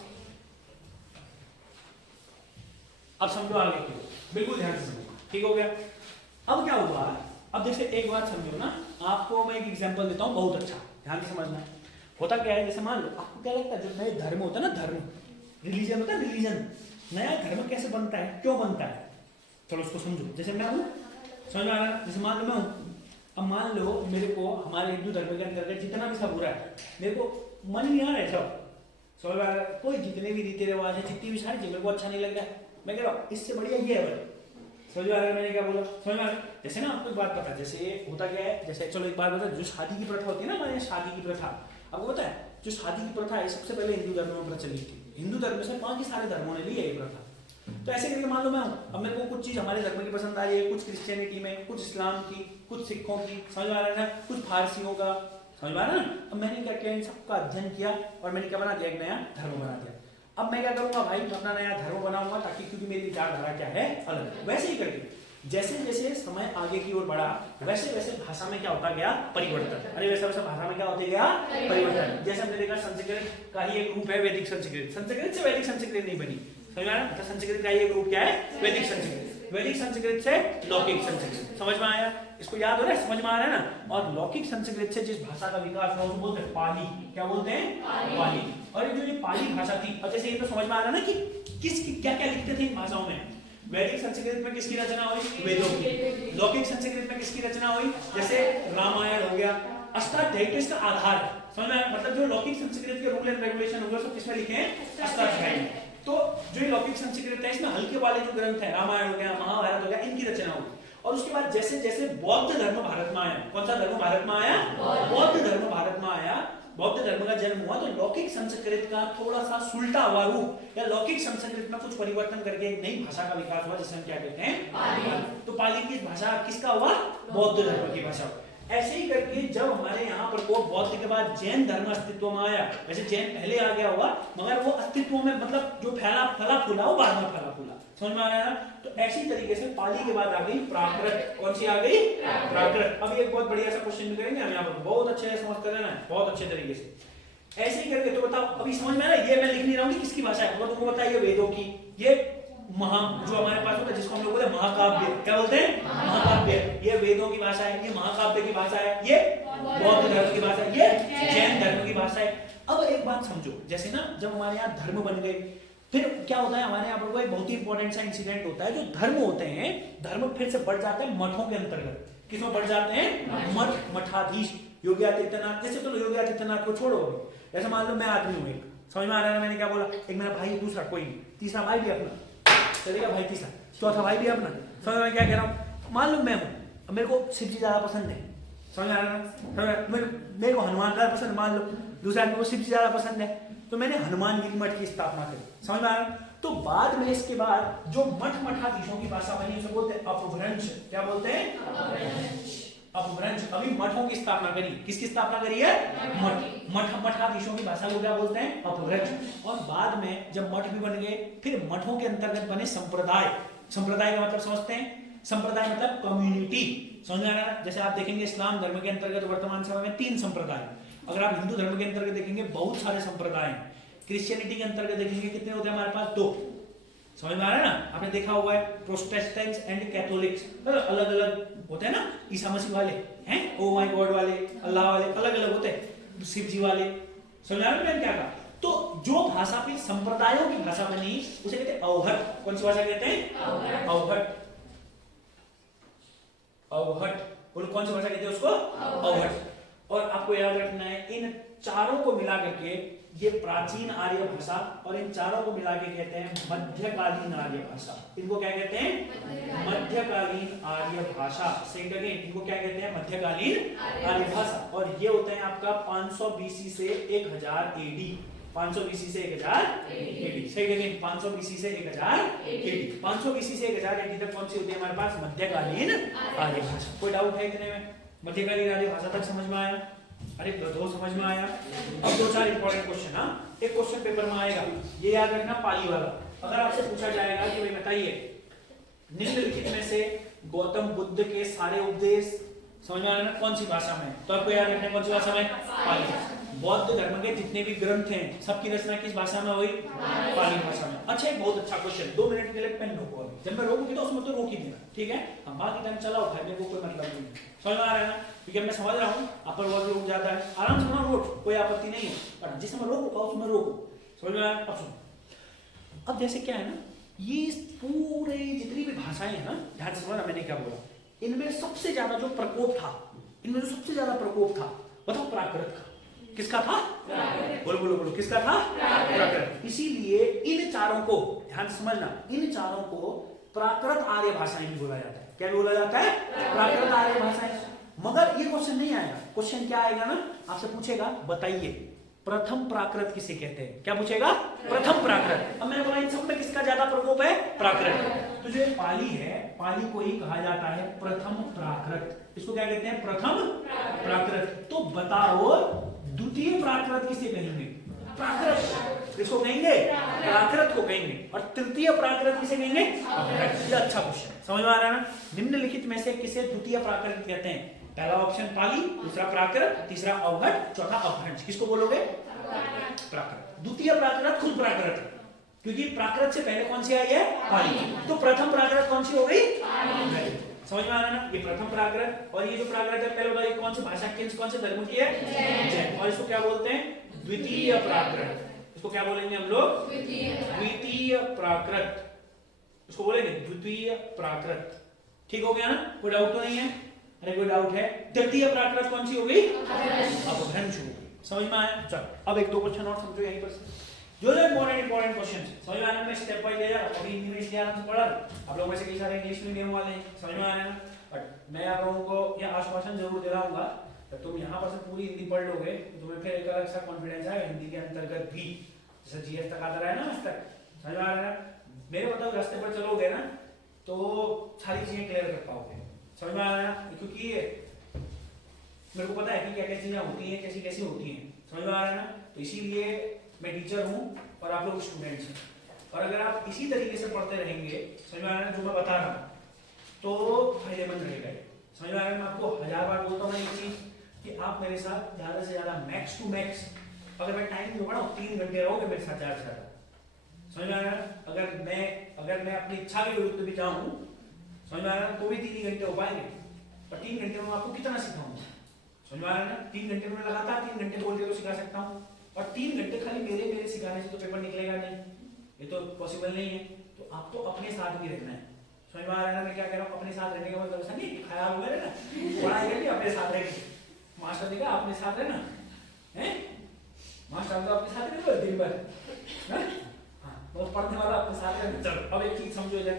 अब समझो आगे की, बिल्कुल ध्यान से समझो। ठीक हो गया। अब क्या हुआ, अब जैसे एक बात समझो ना, आपको मैं एक एग्जांपल देता हूँ बहुत अच्छा, ध्यान से समझना। होता क्या है, जैसे मान लो आपको क्या लगता है, जो नए धर्म होता है ना, धर्म रिलीजन होता है, रिलीजन नया धर्म कैसे बनता है, क्यों बनता है, चलो उसको समझो। जैसे मैं हूँ, समझ में आ रहा है, जैसे मान लो मैं हूँ, अब मान लो मेरे को हमारे हिंदू धर्म के अंतर्गत जितना भी सब बुरा है मेरे को मन नहीं आ रहा है सब, समझ में आ रहा है, कोई जितने भी रीति रिवाज है, जितनी भी सारी चीज मेरे को अच्छा नहीं लग रहा है, मैं कह रहा हूँ इससे बढ़िया ये है भाई। समझ में आ रहा है मैंने क्या बोला, समझ में आ रहा है। जैसे ना आपको एक बात पता है, जैसे होता क्या है, जैसे चलो एक बात बता, जो शादी की प्रथा होती है ना हमारे यहाँ, शादी की प्रथा आपको पता है, जो शादी की प्रथा है सबसे पहले हिंदू धर्म में प्रचलित थी, हिंदू धर्म से बाकी सारे धर्मों ने ली है ये प्रथा। तो ऐसे करके मान लो मैं हूँ, अब मेरे को कुछ चीज हमारे धर्म की पसंद आ रही है, कुछ क्रिश्चियनिटी में, कुछ इस्लाम की, कुछ सिखों की, समझ में आ रहा है ना, कुछ फारसियों का, समझ में आ रहा है ना। अब मैंने क्या किया, इन सबका अध्ययन किया और मैंने क्या बना दिया, एक नया धर्म बना दिया। अब मैं क्या करूंगा भाई, अपना नया धर्म बनाऊंगा, ताकि क्योंकि मेरी विचारधारा क्या है, अलग। वैसे ही करके जैसे जैसे समय आगे की ओर बढ़ा, वैसे वैसे भाषा में क्या होता गया, परिवर्तन। अरे वैसे वैसे भाषा में क्या होते गया, परिवर्तन। जैसे हमने देखा संस्कृत का ही एक रूप है वैदिक संस्कृत, संस्कृत से वैदिक संस्कृत नहीं बनी, समझ में आया। मतलब संस्कृत का ही एक रूप क्या है, वैदिक संस्कृत, वैदिक संस्कृत से लौकिक संस्कृत, समझ में आया, इसको याद हो रहा है, समझ में आ रहा है ना। और लौकिक संस्कृत से जिस भाषा का विकास हुआ उसको बोलते हैं पाली, क्या बोलते हैं, पाली। और जो ये पाली भाषा थी, अब जैसे ये तो समझ में आ रहा है ना कि किसकी क्या क्या लिखते थे इन भाषाओं में। वैदिक संस्कृत में किसकी रचना हुई, वेदों की। लौकिक संस्कृत में किसकी रचना हुई, जैसे रामायण हो गया, अष्टाध्यायी तो इसका आधार, समझ में आया। मतलब जो लौकिक संस्कृत के रूल एंड रेगुलेशन हो गए सब किसमें लिखे हैं, अष्टाध्यायी। तो जो लौकिक संस्कृत है इसमें हल्के वाले जो ग्रंथ है, रामायण हो गया, महाभारत हो गया, इनकी रचना हुई। और उसके बाद जैसे जैसे बौद्ध धर्म भारत में आया, कौन सा धर्म भारत में आया, बौद्ध धर्म भारत में आया, बौद्ध धर्म का जन्म हुआ, तो लौकिक संस्कृत का थोड़ा सा सुलटा हुआ रूप या लौकिक संस्कृत में कुछ परिवर्तन करके एक नई भाषा का विकास हुआ, जिसे हम क्या कहते हैं, पाली। तो पाली की भाषा किसका हुआ, बौद्ध धर्म की भाषा। ऐसे ही करके जब हमारे यहाँ पर को बौद्ध के बाद जैन धर्म अस्तित्व में आया, वैसे जैन पहले आ गया हुआ मगर वो अस्तित्व में मतलब जो फला फूला वो बाद में फला फूला, समझ में आ रहा है ना। तो ऐसी तरीके से पाली के बाद आ गई प्राकृत, कौन सी आ गई, प्राकृत। अभी एक बहुत बढ़िया सा क्वेश्चन भी करेंगे हम यहाँ पर, बहुत अच्छे से समझ कर लेना, बहुत अच्छे तरीके से ऐसे ही करके। तो बताओ अभी समझ में आ रहा है, ये मैं लिख नहीं रहा हूँ कि किसकी भाषा है, तुमको बताइए वेदों की, ये महा जो हमारे पास होता है जिसको हम लोग बोलते हैं महाकाव्य, क्या बोलते हैं, महाकाव्य, ये वेदों की भाषा है, ये महाकाव्य की भाषा है, ये बौद्ध धर्म की भाषा है, ये जैन धर्म की भाषा है। अब एक बात समझो, जैसे ना जब हमारे यहाँ धर्म बन गए, फिर क्या होता है हमारे यहाँ पर एक बहुत ही इंपॉर्टेंट सा इंसिडेंट होता है, जो धर्म होते हैं, धर्म फिर से बढ़ जाते हैं मठों के अंतर्गत। किसमें बढ़ जाते हैं, मठ, मठाधीश, योगी आदित्यनाथ। जैसे तो योगी आदित्यनाथ को छोड़ो, जैसे मान लो मैं आदमी हूँ एक, समझ में आ रहा है मैंने क्या बोला, एक मेरा भाई, दूसरा कोई नहीं, तीसरा भाई भी अपना, चलेगा भाई तीसरा, चौथा भाई भी अपना, समझ में क्या कह रहा हूँ। मान लो मैं हूँ, मेरे को शिव जी ज्यादा पसंद है, समझ में आ रहा है, मेरे को हनुमान ज्यादा पसंद, मान लो दूसरा आदमी को शिव जी ज्यादा पसंद है, तो मैंने हनुमान गिरी मठ की स्थापना करी, समझ में आ रहा है। तो बाद में इसके बाद जो मठ मठाधीशों की भाषा बनी उसे बोलते हैं अपभ्रंश, क्या बोलते हैं, अपभ्रंश। अभी मठों की स्थापना करी, किसकी स्थापना करी है, मठ मठाधीशों की भाषा को क्या बोलते हैं, अपभ्रंश। और बाद में जब मठ भी बन गए, फिर मठों के अंतर्गत बने संप्रदाय। संप्रदाय का मतलब समझते हैं, संप्रदाय मतलब कम्युनिटी, समझ में आ रहा है। जैसे आप देखेंगे इस्लाम धर्म के अंतर्गत वर्तमान समय में 3 संप्रदाय, अगर आप हिंदू धर्म के अंतर्गत देखेंगे बहुत सारे संप्रदाय हैं, क्रिश्चियनिटी के अंतर्गत देखेंगे कितने होते हैं हमारे पास, 2, समझ में आ रहा है ना। आपने देखा हुआ है प्रोटेस्टेंट्स एंड कैथोलिक्स, अलग अलग होते हैं ना, ईसा मसीह वाले हैं, ओ माय गॉड वाले, अल्लाह वाले, अलग अलग होते हैं, शिव जी वाले, समझ आ रहा है क्या कहा। तो जो भाषा फिर संप्रदायों की भाषा बनी उसे कहते हैं अवहट। कौन सी भाषा कहते हैं, अवहट, अवहट, और कौन सी भाषा कहते हैं उसको, अवहट। और आपको याद रखना है, इन चारों को मिला करके ये प्राचीन आर्य भाषा, और इन चारों को मिला के कहते हैं मध्यकालीन आर्य भाषा। इनको क्या कहते हैं, मध्यकालीन आर्य भाषा। सही जगह, इनको क्या कहते हैं, मध्यकालीन आर्य भाषा। और ये होते हैं आपका 500 BC से 1000 AD, 500 BC से 1000 AD, सही जगह, 500 BC से 1000 AD, 500 BC से 1000 AD तक कौन सी होती है हमारे पास, मध्यकालीन आर्य भाषा। कोई डाउट है इतने में, मध्यकालीन आर्य भाषा तक समझ में आया, अरे दो समझ में आया। अब 2-4 इंपॉर्टेंट क्वेश्चन, हाँ एक क्वेश्चन पेपर में आएगा, ये याद रखना, पाली वाला। अगर आपसे पूछा जाएगा कि भाई बताइए निम्नलिखित में से गौतम बुद्ध के सारे उपदेश समझ में आ रहा है ना कौन सी भाषा में? तो आपको याद रखना है कौन सी भाषा में? पाली। बौद्ध धर्म के जितने भी ग्रंथ हैं सबकी रचना किस भाषा में हुई? पाली भाषा में। अच्छा, एक बहुत अच्छा क्वेश्चन, 2 मिनट के लिए पेन रोको अभी, जब मैं रोकूंगी तो उसमें तो रोक ही देना, ठीक है? हम बाकी टाइम चलाओ, खाने को कोई मतलब नहीं। समझ में आ रहा है ना? क्योंकि मैं समझ रहा हूँ आप पर बहुत रुक जाता है, आराम से ना रोक, कोई आपत्ति नहीं है, पर जिस समय रोको उसमें रोको। समझ में आया? अब सुनो, अब जैसे क्या है ना, ये पूरे जितनी भी भाषाएं हैं ना, ध्यान से समझना मैंने क्या बोला, इनमें सबसे ज्यादा जो प्रकोप था, इनमें जो सबसे ज्यादा प्रकोप था बताओ प्राकृत का। किसका था? बोलो बोलो बोलो, किसका था? प्राकृत। इसीलिए इन चारों को ध्यान से समझना, इन चारों को प्राकृत आर्य भाषाएं भी बोला जाता है। क्या बोला जाता है? प्राकृत आर्य भाषाएं। मगर ये क्वेश्चन नहीं आएगा, क्वेश्चन क्या आएगा ना, आपसे पूछेगा बताइए प्रथम प्राकृत किसे कहते हैं? क्या पूछेगा? प्रथम प्राकृत। अब मैंने बोला इन सब में किसका ज्यादा प्रकोप है? प्राकृत। तो जो पाली है, पाली को ही कहा जाता है प्रथम प्राकृत। इसको क्या कहते हैं? प्रथम प्राकृत। तो बताओ द्वितीय प्राकृत किसे कहेंगे? प्राकृत। किसको कहेंगे? प्राकृत को कहेंगे। और तृतीय प्राकृत किसे कहेंगे? ये अच्छा क्वेश्चन, समझ में आ रहा है ना? निम्नलिखित में से किसे द्वितीय प्राकृत कहते हैं? पहला ऑप्शन पाली, दूसरा प्राकृत, तीसरा अवहट, चौथा अपभ्रंश। किसको बोलोगे? प्राकृत। द्वितीय प्राकृत खुद प्राकृत, क्योंकि प्राकृत से पहले कौन सी आई है? पाली। तो प्रथम प्राकृत कौन सी हो गई? समझ में आ रहा है ना? ये प्रथम प्राकृत, और ये जो प्राकृत है पहले बताइए कौन सी भाषा की, कौन से धर्म की है? जैन। और इसको क्या बोलते हैं? द्वितीय प्राकृत। इसको क्या बोलेंगे हम लोग? द्वितीय प्राकृत। इसको बोलेंगे द्वितीय प्राकृत। ठीक हो गया ना? कोई डाउट तो नहीं है? अरे कोई डाउट है? तृतीय प्राकृत कौन सी हो गई? अपभ्रंश हो गई। समझ में आया? चलो अब एक दो क्वेश्चन और समझो यहीं पर से, जो इंपॉर्टेंट क्वेश्चन समझ में आने में स्टेप बाय ले जा। अभी इंग्लिश लिया हमसे पढ़ा, आप लोगों में से कई सारे इंग्लिश मीडियम वाले हैं, समझ में आया ना? बट मैं आप लोगों को यह आश्वासन जरूर दिलाऊंगा, जब तुम यहाँ पर से पूरी हिंदी पढ़ लोगे तो तुम्हें फिर एक अलग सा कॉन्फिडेंस आएगा हिंदी के अंतर्गत भी, जैसे जीएस तक आता रहा है ना आज तक। समझ में आ रहा है? मेरे मतलब रास्ते पर चलोगे ना तो सारी चीजें क्लियर कर पाओगे। समझ में आ रहा है? क्योंकि मेरे को पता है कि क्या क्या चीजें होती हैं, कैसी कैसी होती हैं। समझ में आ रहा है ना? तो इसीलिए मैं टीचर हूँ और आप लोग स्टूडेंट्स हैं, और अगर आप इसी तरीके से पढ़ते रहेंगे, समझ में आ रहा है, जो मैं बता रहा हूँ, तो फायदेमंद रहेगा। समझ में आ रहा है? मैं आपको 1000 बार बोलता हूँ एक चीज कि आप मेरे साथ ज्यादा से ज्यादा मैक्स टू मैक्स, अगर मैं टाइम दूंगा ना 3 घंटे रहोगे मेरे साथ ज्यादा से ज्यादा। समझ में आ रहा है? अगर मैं अपनी इच्छा के विरुद्ध भी चाहूँ, समझ में आ रहा है, तो भी 3 ही घंटे हो पाएंगे। और 3 घंटे में आपको कितना सिखाऊंगा? समझ में आ रहा है ना? 3 घंटे में लगातार 3 घंटे बोल के तो सिखा सकता हूँ, और 3 घंटे खाली मेरे सिखाने से तो पेपर निकलेगा नहीं, ये तो पॉसिबल नहीं है। तो आपको अपने साथ भी रहना है। समझ में आ रहा है? मैं क्या कह रहा हूँ? अपने साथ रहने का मतलब ऐसा नहीं ख्याल हो गया ना, पढ़ाई करके अपने साथ रहेंगे। मास्टर देगा अपने साथ रहना है, मास्टर तो अपने साथ रहना दिन भर, हाँ, पढ़ने वाला अपने साथ रहना। चलो अब एक चीज समझो इधर,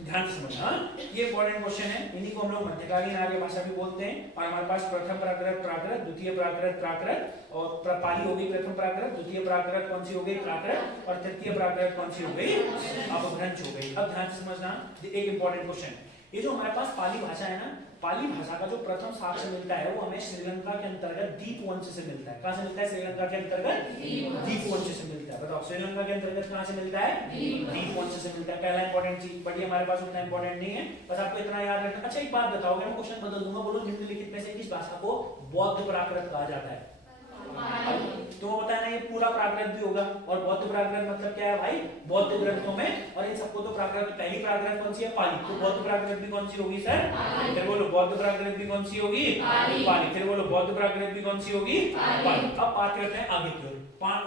ध्यान से समझना, ये इंपॉर्टेंट क्वेश्चन है। इन्हीं को हम लोग मध्यकालीन आर्य भाषा भी बोलते हैं। और हमारे पास प्रथम प्राकृत प्राकृत, द्वितीय प्राकृत प्राकृत, और पाली हो गई प्रथम प्राकृत, द्वितीय प्राकृत कौन सी हो गई? प्राकृत, और तृतीय प्राकृत कौन सी हो गई? अपभ्रंश हो गई। अब ध्यान से समझना एक इंपॉर्टेंट क्वेश्चन, ये जो हमारे पास पाली भाषा है ना, पाली भाषा का जो प्रथम साक्ष्य मिलता है वो हमें श्रीलंका के अंतर्गत दीपवंश से मिलता है। कहां से मिलता है? श्रीलंका के अंतर्गत दीपवंश से मिलता है। बताओ श्रीलंका के अंतर्गत कहां से मिलता है? दीपवंश से मिलता है। पहला इंपॉर्टेंट चीज, बट हमारे पास उतना इंपॉर्टेंट नहीं है, बस आपको इतना याद रखना। अच्छा एक बात बताओगे, मैं क्वेश्चन बदल दूंगा, बोलो निम्नलिखित में से किस भाषा को बौद्ध प्राकृत कहा जाता है? तो बताया ना, ये पूरा प्राकृत भी होगा। और बौद्ध प्राकृत मतलब क्या है भाई? बौद्ध ग्रंथों में, और इन सबको तो प्राकृत, पहली प्राकृत कौन सी है? पाली। तो बौद्ध प्राकृत भी कौन सी होगी सर? फिर बोलो बौद्ध प्राकृत भी कौन सी होगी? पाली। फिर बोलो बौद्ध प्राकृत भी कौन सी होगी? पाली। अब बात करते हैं आगे की ओर,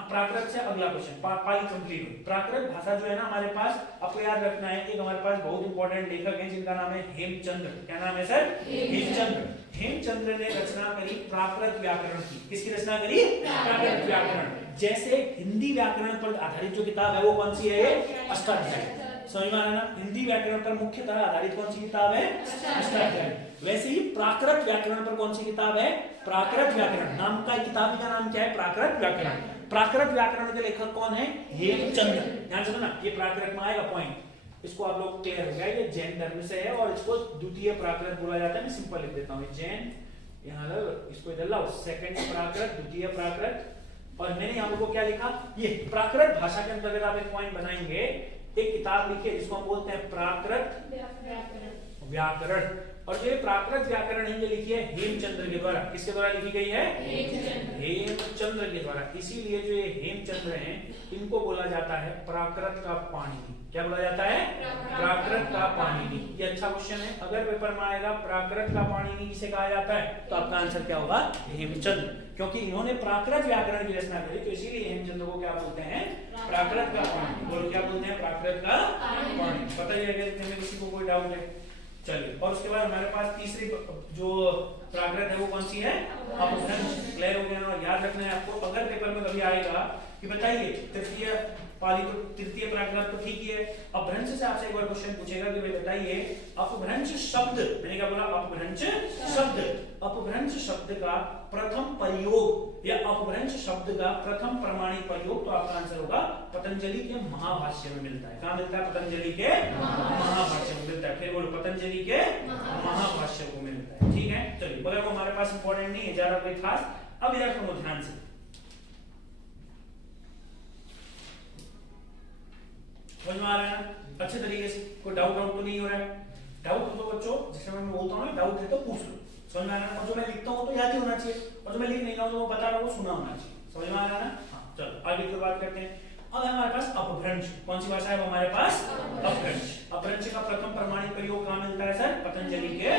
प्राकृत से अगला क्वेश्चन, पाली कंप्लीट हुई। प्राकृत भाषा जो है ना हमारे पास, आपको याद रखना है, एक हमारे पास बहुत इंपॉर्टेंट लेखक हैं जिनका नाम है हेमचंद्र। क्या नाम है सर? हेमचंद्र। हेमचंद्र ने रचना करी प्राकृत व्याकरण की। किसकी रचना करी? प्राकृत व्याकरण। जैसे हिंदी व्याकरण पर आधारित जो किताब है वो कौन सी है? अष्टाध्यायी। समझ में आ रहा है ना? हिंदी व्याकरण पर मुख्यतः आधारित कौन सी किताब है? अष्टाध्यायी। वैसे ही प्राकृत व्याकरण पर कौन सी किताब है? प्राकृत व्याकरण। नाम का किताब का नाम क्या है? प्राकृत व्याकरण। प्राकृत व्याकरण के लेखक कौन है? हेमचंद्र। ध्यान से ना, ये प्राकृत में आएगा पॉइंट, इसको आप लोग क्लियर हो गया, ये जैन धर्म से है और इसको द्वितीय प्राकृत बोला जाता है। मैं सिंपल लिख देता हूँ, जैन, यहाँ इसको इधर लाओ, सेकंड प्राकृत, द्वितीय प्राकृत। और मैंने यहाँ को क्या लिखा? ये प्राकृत भाषा के अंतर्गत आप एक पॉइंट बनाएंगे एक किताब लिखी है जिसको हम बोलते हैं प्राकृत व्याकरण। और जो प्राकृत व्याकरण है ये लिखी है हेमचंद्र के द्वारा। किसके द्वारा लिखी गई है? हेमचंद्र के द्वारा। इसीलिए जो ये हेमचंद्र हैं इनको बोला जाता है प्राकृत का पाणिनि। क्या बोला जाता है? प्राकृत का पाणिनि। ये अच्छा क्वेश्चन है, अगर पेपर में आएगा प्राकृत का पाणिनि किसे कहा जाता है तो आपका आंसर क्या होगा? हेमचंद्र, क्योंकि इन्होंने प्राकृत व्याकरण की रचना करी तो इसीलिए हेमचंद्र को क्या बोलते हैं? प्राकृत का पाणिनि। बोलो क्या बोलते हैं? प्राकृत का पाणिनि। पता ही है कि किसी को कोई डाउट है? चलिए, और उसके बाद हमारे पास तीसरी जो प्राकृत है वो कौन सी है? अपभ्रंश। क्लियर हो गया ना? और याद रखना है आपको, अगर पेपर में कभी आएगा कि बताइए तृतीय पाली तो तृतीय प्राकृत तो ठीक ही है, अपभ्रंश से आपसे एक बार क्वेश्चन पूछेगा कि भाई बताइए अपभ्रंश शब्द, मैंने क्या बोला? अपभ्रंश शब्द। अपभ्रंश शब्द का प्रथम प्रयोग या अपभ्रंश शब्द का प्रथम प्रमाणिक प्रयोग तो आपका आंसर होगा पतंजलि के महाभाष्य में मिलता है। कहां मिलता है? पतंजलि के महाभाष्य में मिलता है। फिर बोलो पतंजलि के महाभाष्य को मिलता है। ठीक है, चलिए, मगर वो हमारे पास इंपॉर्टेंट नहीं है ज्यादा कोई खास। अब इधर सुनो ध्यान से, समझ में आ रहा है ना अच्छे तरीके से? कोई डाउट तो नहीं हो रहा है? डाउट हो तो बच्चों, जैसे मैं बोलता हूँ ना, डाउट है तो पूछ लो। समझ में आ रहा है? और जो मैं लिखता हूँ तो याद ही होना चाहिए, और जो मैं लिख नहीं रहा हूँ तो वो बता रहा हूँ वो सुना होना चाहिए। समझ में आ रहा है ना? हाँ, चलो आगे की बात करते हैं। अब हमारे पास अपभ्रंश। कौन सी भाषा है हमारे पास? अपभ्रंश। अपभ्रंश का प्रथम प्रमाणिक प्रयोग कहाँ मिलता है सर? पतंजलि के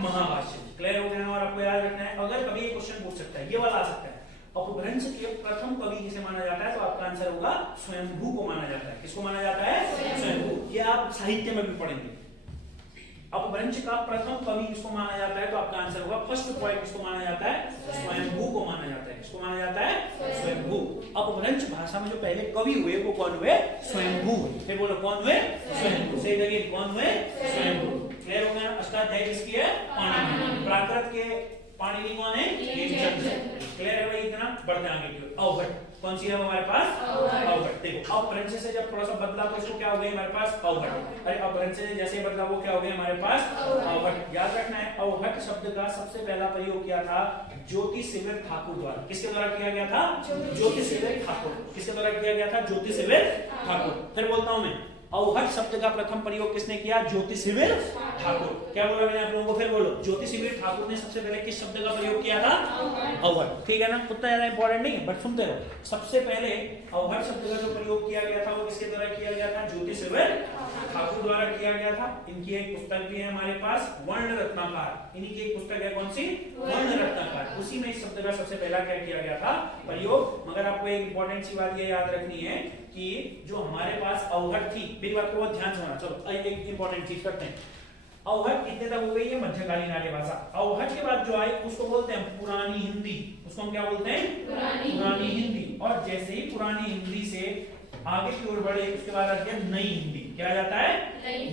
महाभाष्य। क्लियर हो गया? और आपको याद रखना है, अगर कभी ये क्वेश्चन पूछ सकता है, ये वाला आ सकता है, अपभ्रंश के प्रथम कवि किसे माना जाता है तो आपका आंसर होगा स्वयंभू को माना जाता है। किसको माना जाता है? स्वयंभू। ये आप साहित्य में भी पढ़ेंगे। अपभ्रंश का प्रथम कवि किसको माना जाता है तो आपका आंसर होगा फर्स्ट पॉइंट किसको माना जाता है? स्वयंभू को माना जाता है। किसको माना जाता है? स्वयंभू। अपभ्रंश भाषा में जो पहले कवि हुए वो कौन हुए? स्वयंभू। फिर बोलो कौन हुए? स्वयंभू। सही जगह कौन हुए? स्वयंभू। क्लियर हो गया? अष्टाध्यायी किसकी है? पाणिनि। प्राकृत के पाणिनि कौन है? हेमचंद्र। क्लियर है भाई? इतना बढ़ते आगे की ओर। अवघट कौन सी है हमारे पास? अवघट। देखो अपभ्रंश से जब थोड़ा सा बदला तो इसको क्या हो गया हमारे पास? अवघट। अरे अपभ्रंश से जैसे बदला वो क्या हो गया हमारे पास? अवघट। याद रखना है, अवघट शब्द का सबसे पहला प्रयोग किया था ज्योति शिविर ठाकुर द्वारा। किसके द्वारा किया गया था? ज्योति शिविर ठाकुर। किसके द्वारा किया गया था? ज्योति शिविर ठाकुर। फिर बोलता हूं मैं, अवघट शब्द का प्रथम प्रयोग किसने किया? ज्योति शिविर ठाकुर। क्या बोला मैंने आप लोगों को? फिर बोलो, ज्योति शिविर ठाकुर ने सबसे पहले किस शब्द का प्रयोग किया था? अवघट। ठीक है ना? उतना ज्यादा इंपॉर्टेंट नहीं है बट सुनते रहो। सबसे पहले अवघट शब्द का जो प्रयोग किया गया था वो किसके द्वारा किया गया था? ज्योति शिविर ठाकुर द्वारा किया गया था। इनकी एक पुस्तक भी है हमारे पास, वर्ण रत्नाकर। इन्हीं की एक पुस्तक है, कौन सी? वर्ण रत्नाकर। उसी में इस शब्द का सबसे पहला क्या किया गया था? प्रयोग। मगर आपको एक इंपॉर्टेंट सी बात ये याद रखनी है कि जो हमारे पास अवघट थी, मेरी बात को बहुत ध्यान से सुनना। चलो एक इंपॉर्टेंट चीज करते हैं। अवघट कितने तक हो गई है? मध्यकालीन आर्य भाषा। अवघट के बाद जो आई उसको बोलते हैं पुरानी हिंदी। उसको हम क्या बोलते हैं? पुरानी हिंदी। और जैसे ही पुरानी हिंदी से आगे की ओर बढ़े उसके बाद आती है नई हिंदी। क्या जाता है?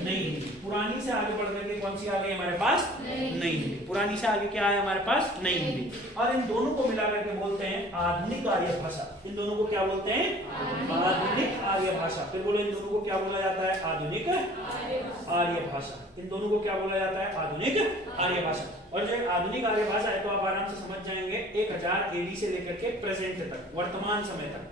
नई हिंदी। पुरानी से आगे बढ़ करके कौन सी आ गई हमारे पास? नई हिंदी। पुरानी से आगे क्या है हमारे पास? नई हिंदी। और इन दोनों को मिला करके बोलते हैं आधुनिक आर्य भाषा। इन दोनों को क्या बोलते हैं? आधुनिक आर्य भाषा। फिर बोलो इन दोनों को क्या बोला जाता है? आधुनिक आर्य भाषा। इन दोनों को क्या बोला जाता है? आधुनिक आर्य भाषा। और जो आधुनिक आर्य भाषा है तो आप आराम से समझ जाएंगे 1000 एडी से लेकर के प्रेजेंट तक, वर्तमान समय तक,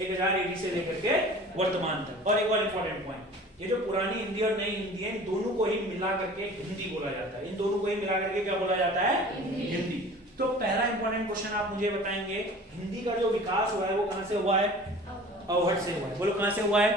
1000 एडी से लेकर के वर्तमान तक। और एक और इंपॉर्टेंट पॉइंट, ये जो पुरानी हिंदी और नई हिंदी है इन दोनों को ही मिला करके हिंदी बोला जाता है। इन दोनों को ही मिला करके क्या बोला जाता है? हिंदी। तो पहला इंपॉर्टेंट क्वेश्चन आप मुझे बताएंगे, हिंदी का जो विकास हुआ है वो कहां से हुआ है? अवघट से हुआ है। बोलो कहां से हुआ है?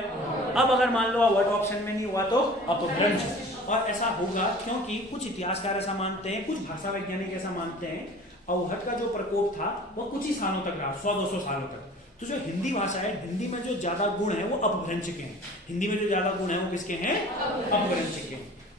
अब अगर मान लो अवघट ऑप्शन में नहीं हुआ तो अपभ्रंश। और ऐसा होगा क्योंकि कुछ इतिहासकार ऐसा मानते हैं, कुछ भाषा वैज्ञानिक ऐसा मानते हैं अवघट का जो प्रकोप था वो कुछ ही सालों तक रहा, 100-200 सालों तक। तो जो हिंदी भाषा है, हिंदी में जो ज्यादा गुण है वो अपभ्रंश के हैं। हिंदी में जो ज्यादा गुण है वो किसके हैं? अपभ्रंश के।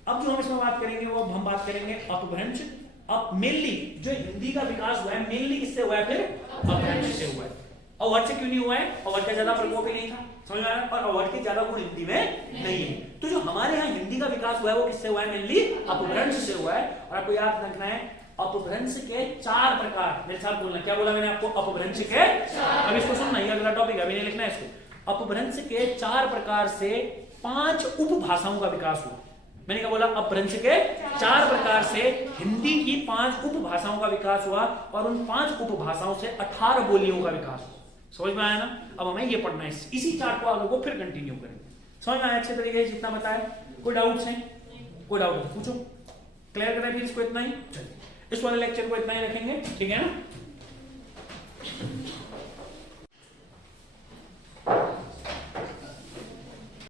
अब जो हम इसमें बात करेंगे वो हम बात करेंगे अपभ्रंश। अब मेनली जो हिंदी का विकास हुआ है मेनली किससे हुआ है? फिर अपभ्रंश से हुआ है। अवघट से क्यों नहीं हुआ है? अवघट का ज्यादा प्रकोप ही नहीं था, समझ में आ रहा है? और अवघट के ज्यादा गुण हिंदी में नहीं है। तो जो हमारे यहाँ हिंदी का विकास हुआ है वो किससे हुआ है? मेनली अपभ्रंश से हुआ है। और आपको याद रखना है अपभ्रंश के 4 प्रकार। मेरे साथ बोलना, क्या बोला मैंने आपको? अपभ्रंश के। अब इसको सुनना, ये अगला टॉपिक है, अभी नहीं लिखना है इसको। अपभ्रंश के 4 प्रकार से 5 उपभाषाओं का विकास हुआ। मैंने क्या बोला? अपभ्रंश के 4 प्रकार से हिंदी की 5 उपभाषाओं का विकास हुआ और उन 5 उपभाषाओं से 18 बोलियों का विकास हुआ। समझ में आया ना? अब हमें ये पढ़ना है, इसी चार्ट को आगे को फिर कंटिन्यू करेंगे। समझ में आया अच्छे तरीके से जितना बताया? कोई डाउट्स हैं? कोई डाउट पूछो, क्लियर करें फिर इसको इतना ही। चलिए इस वाले लेक्चर को इतना ही रखेंगे, ठीक है ना।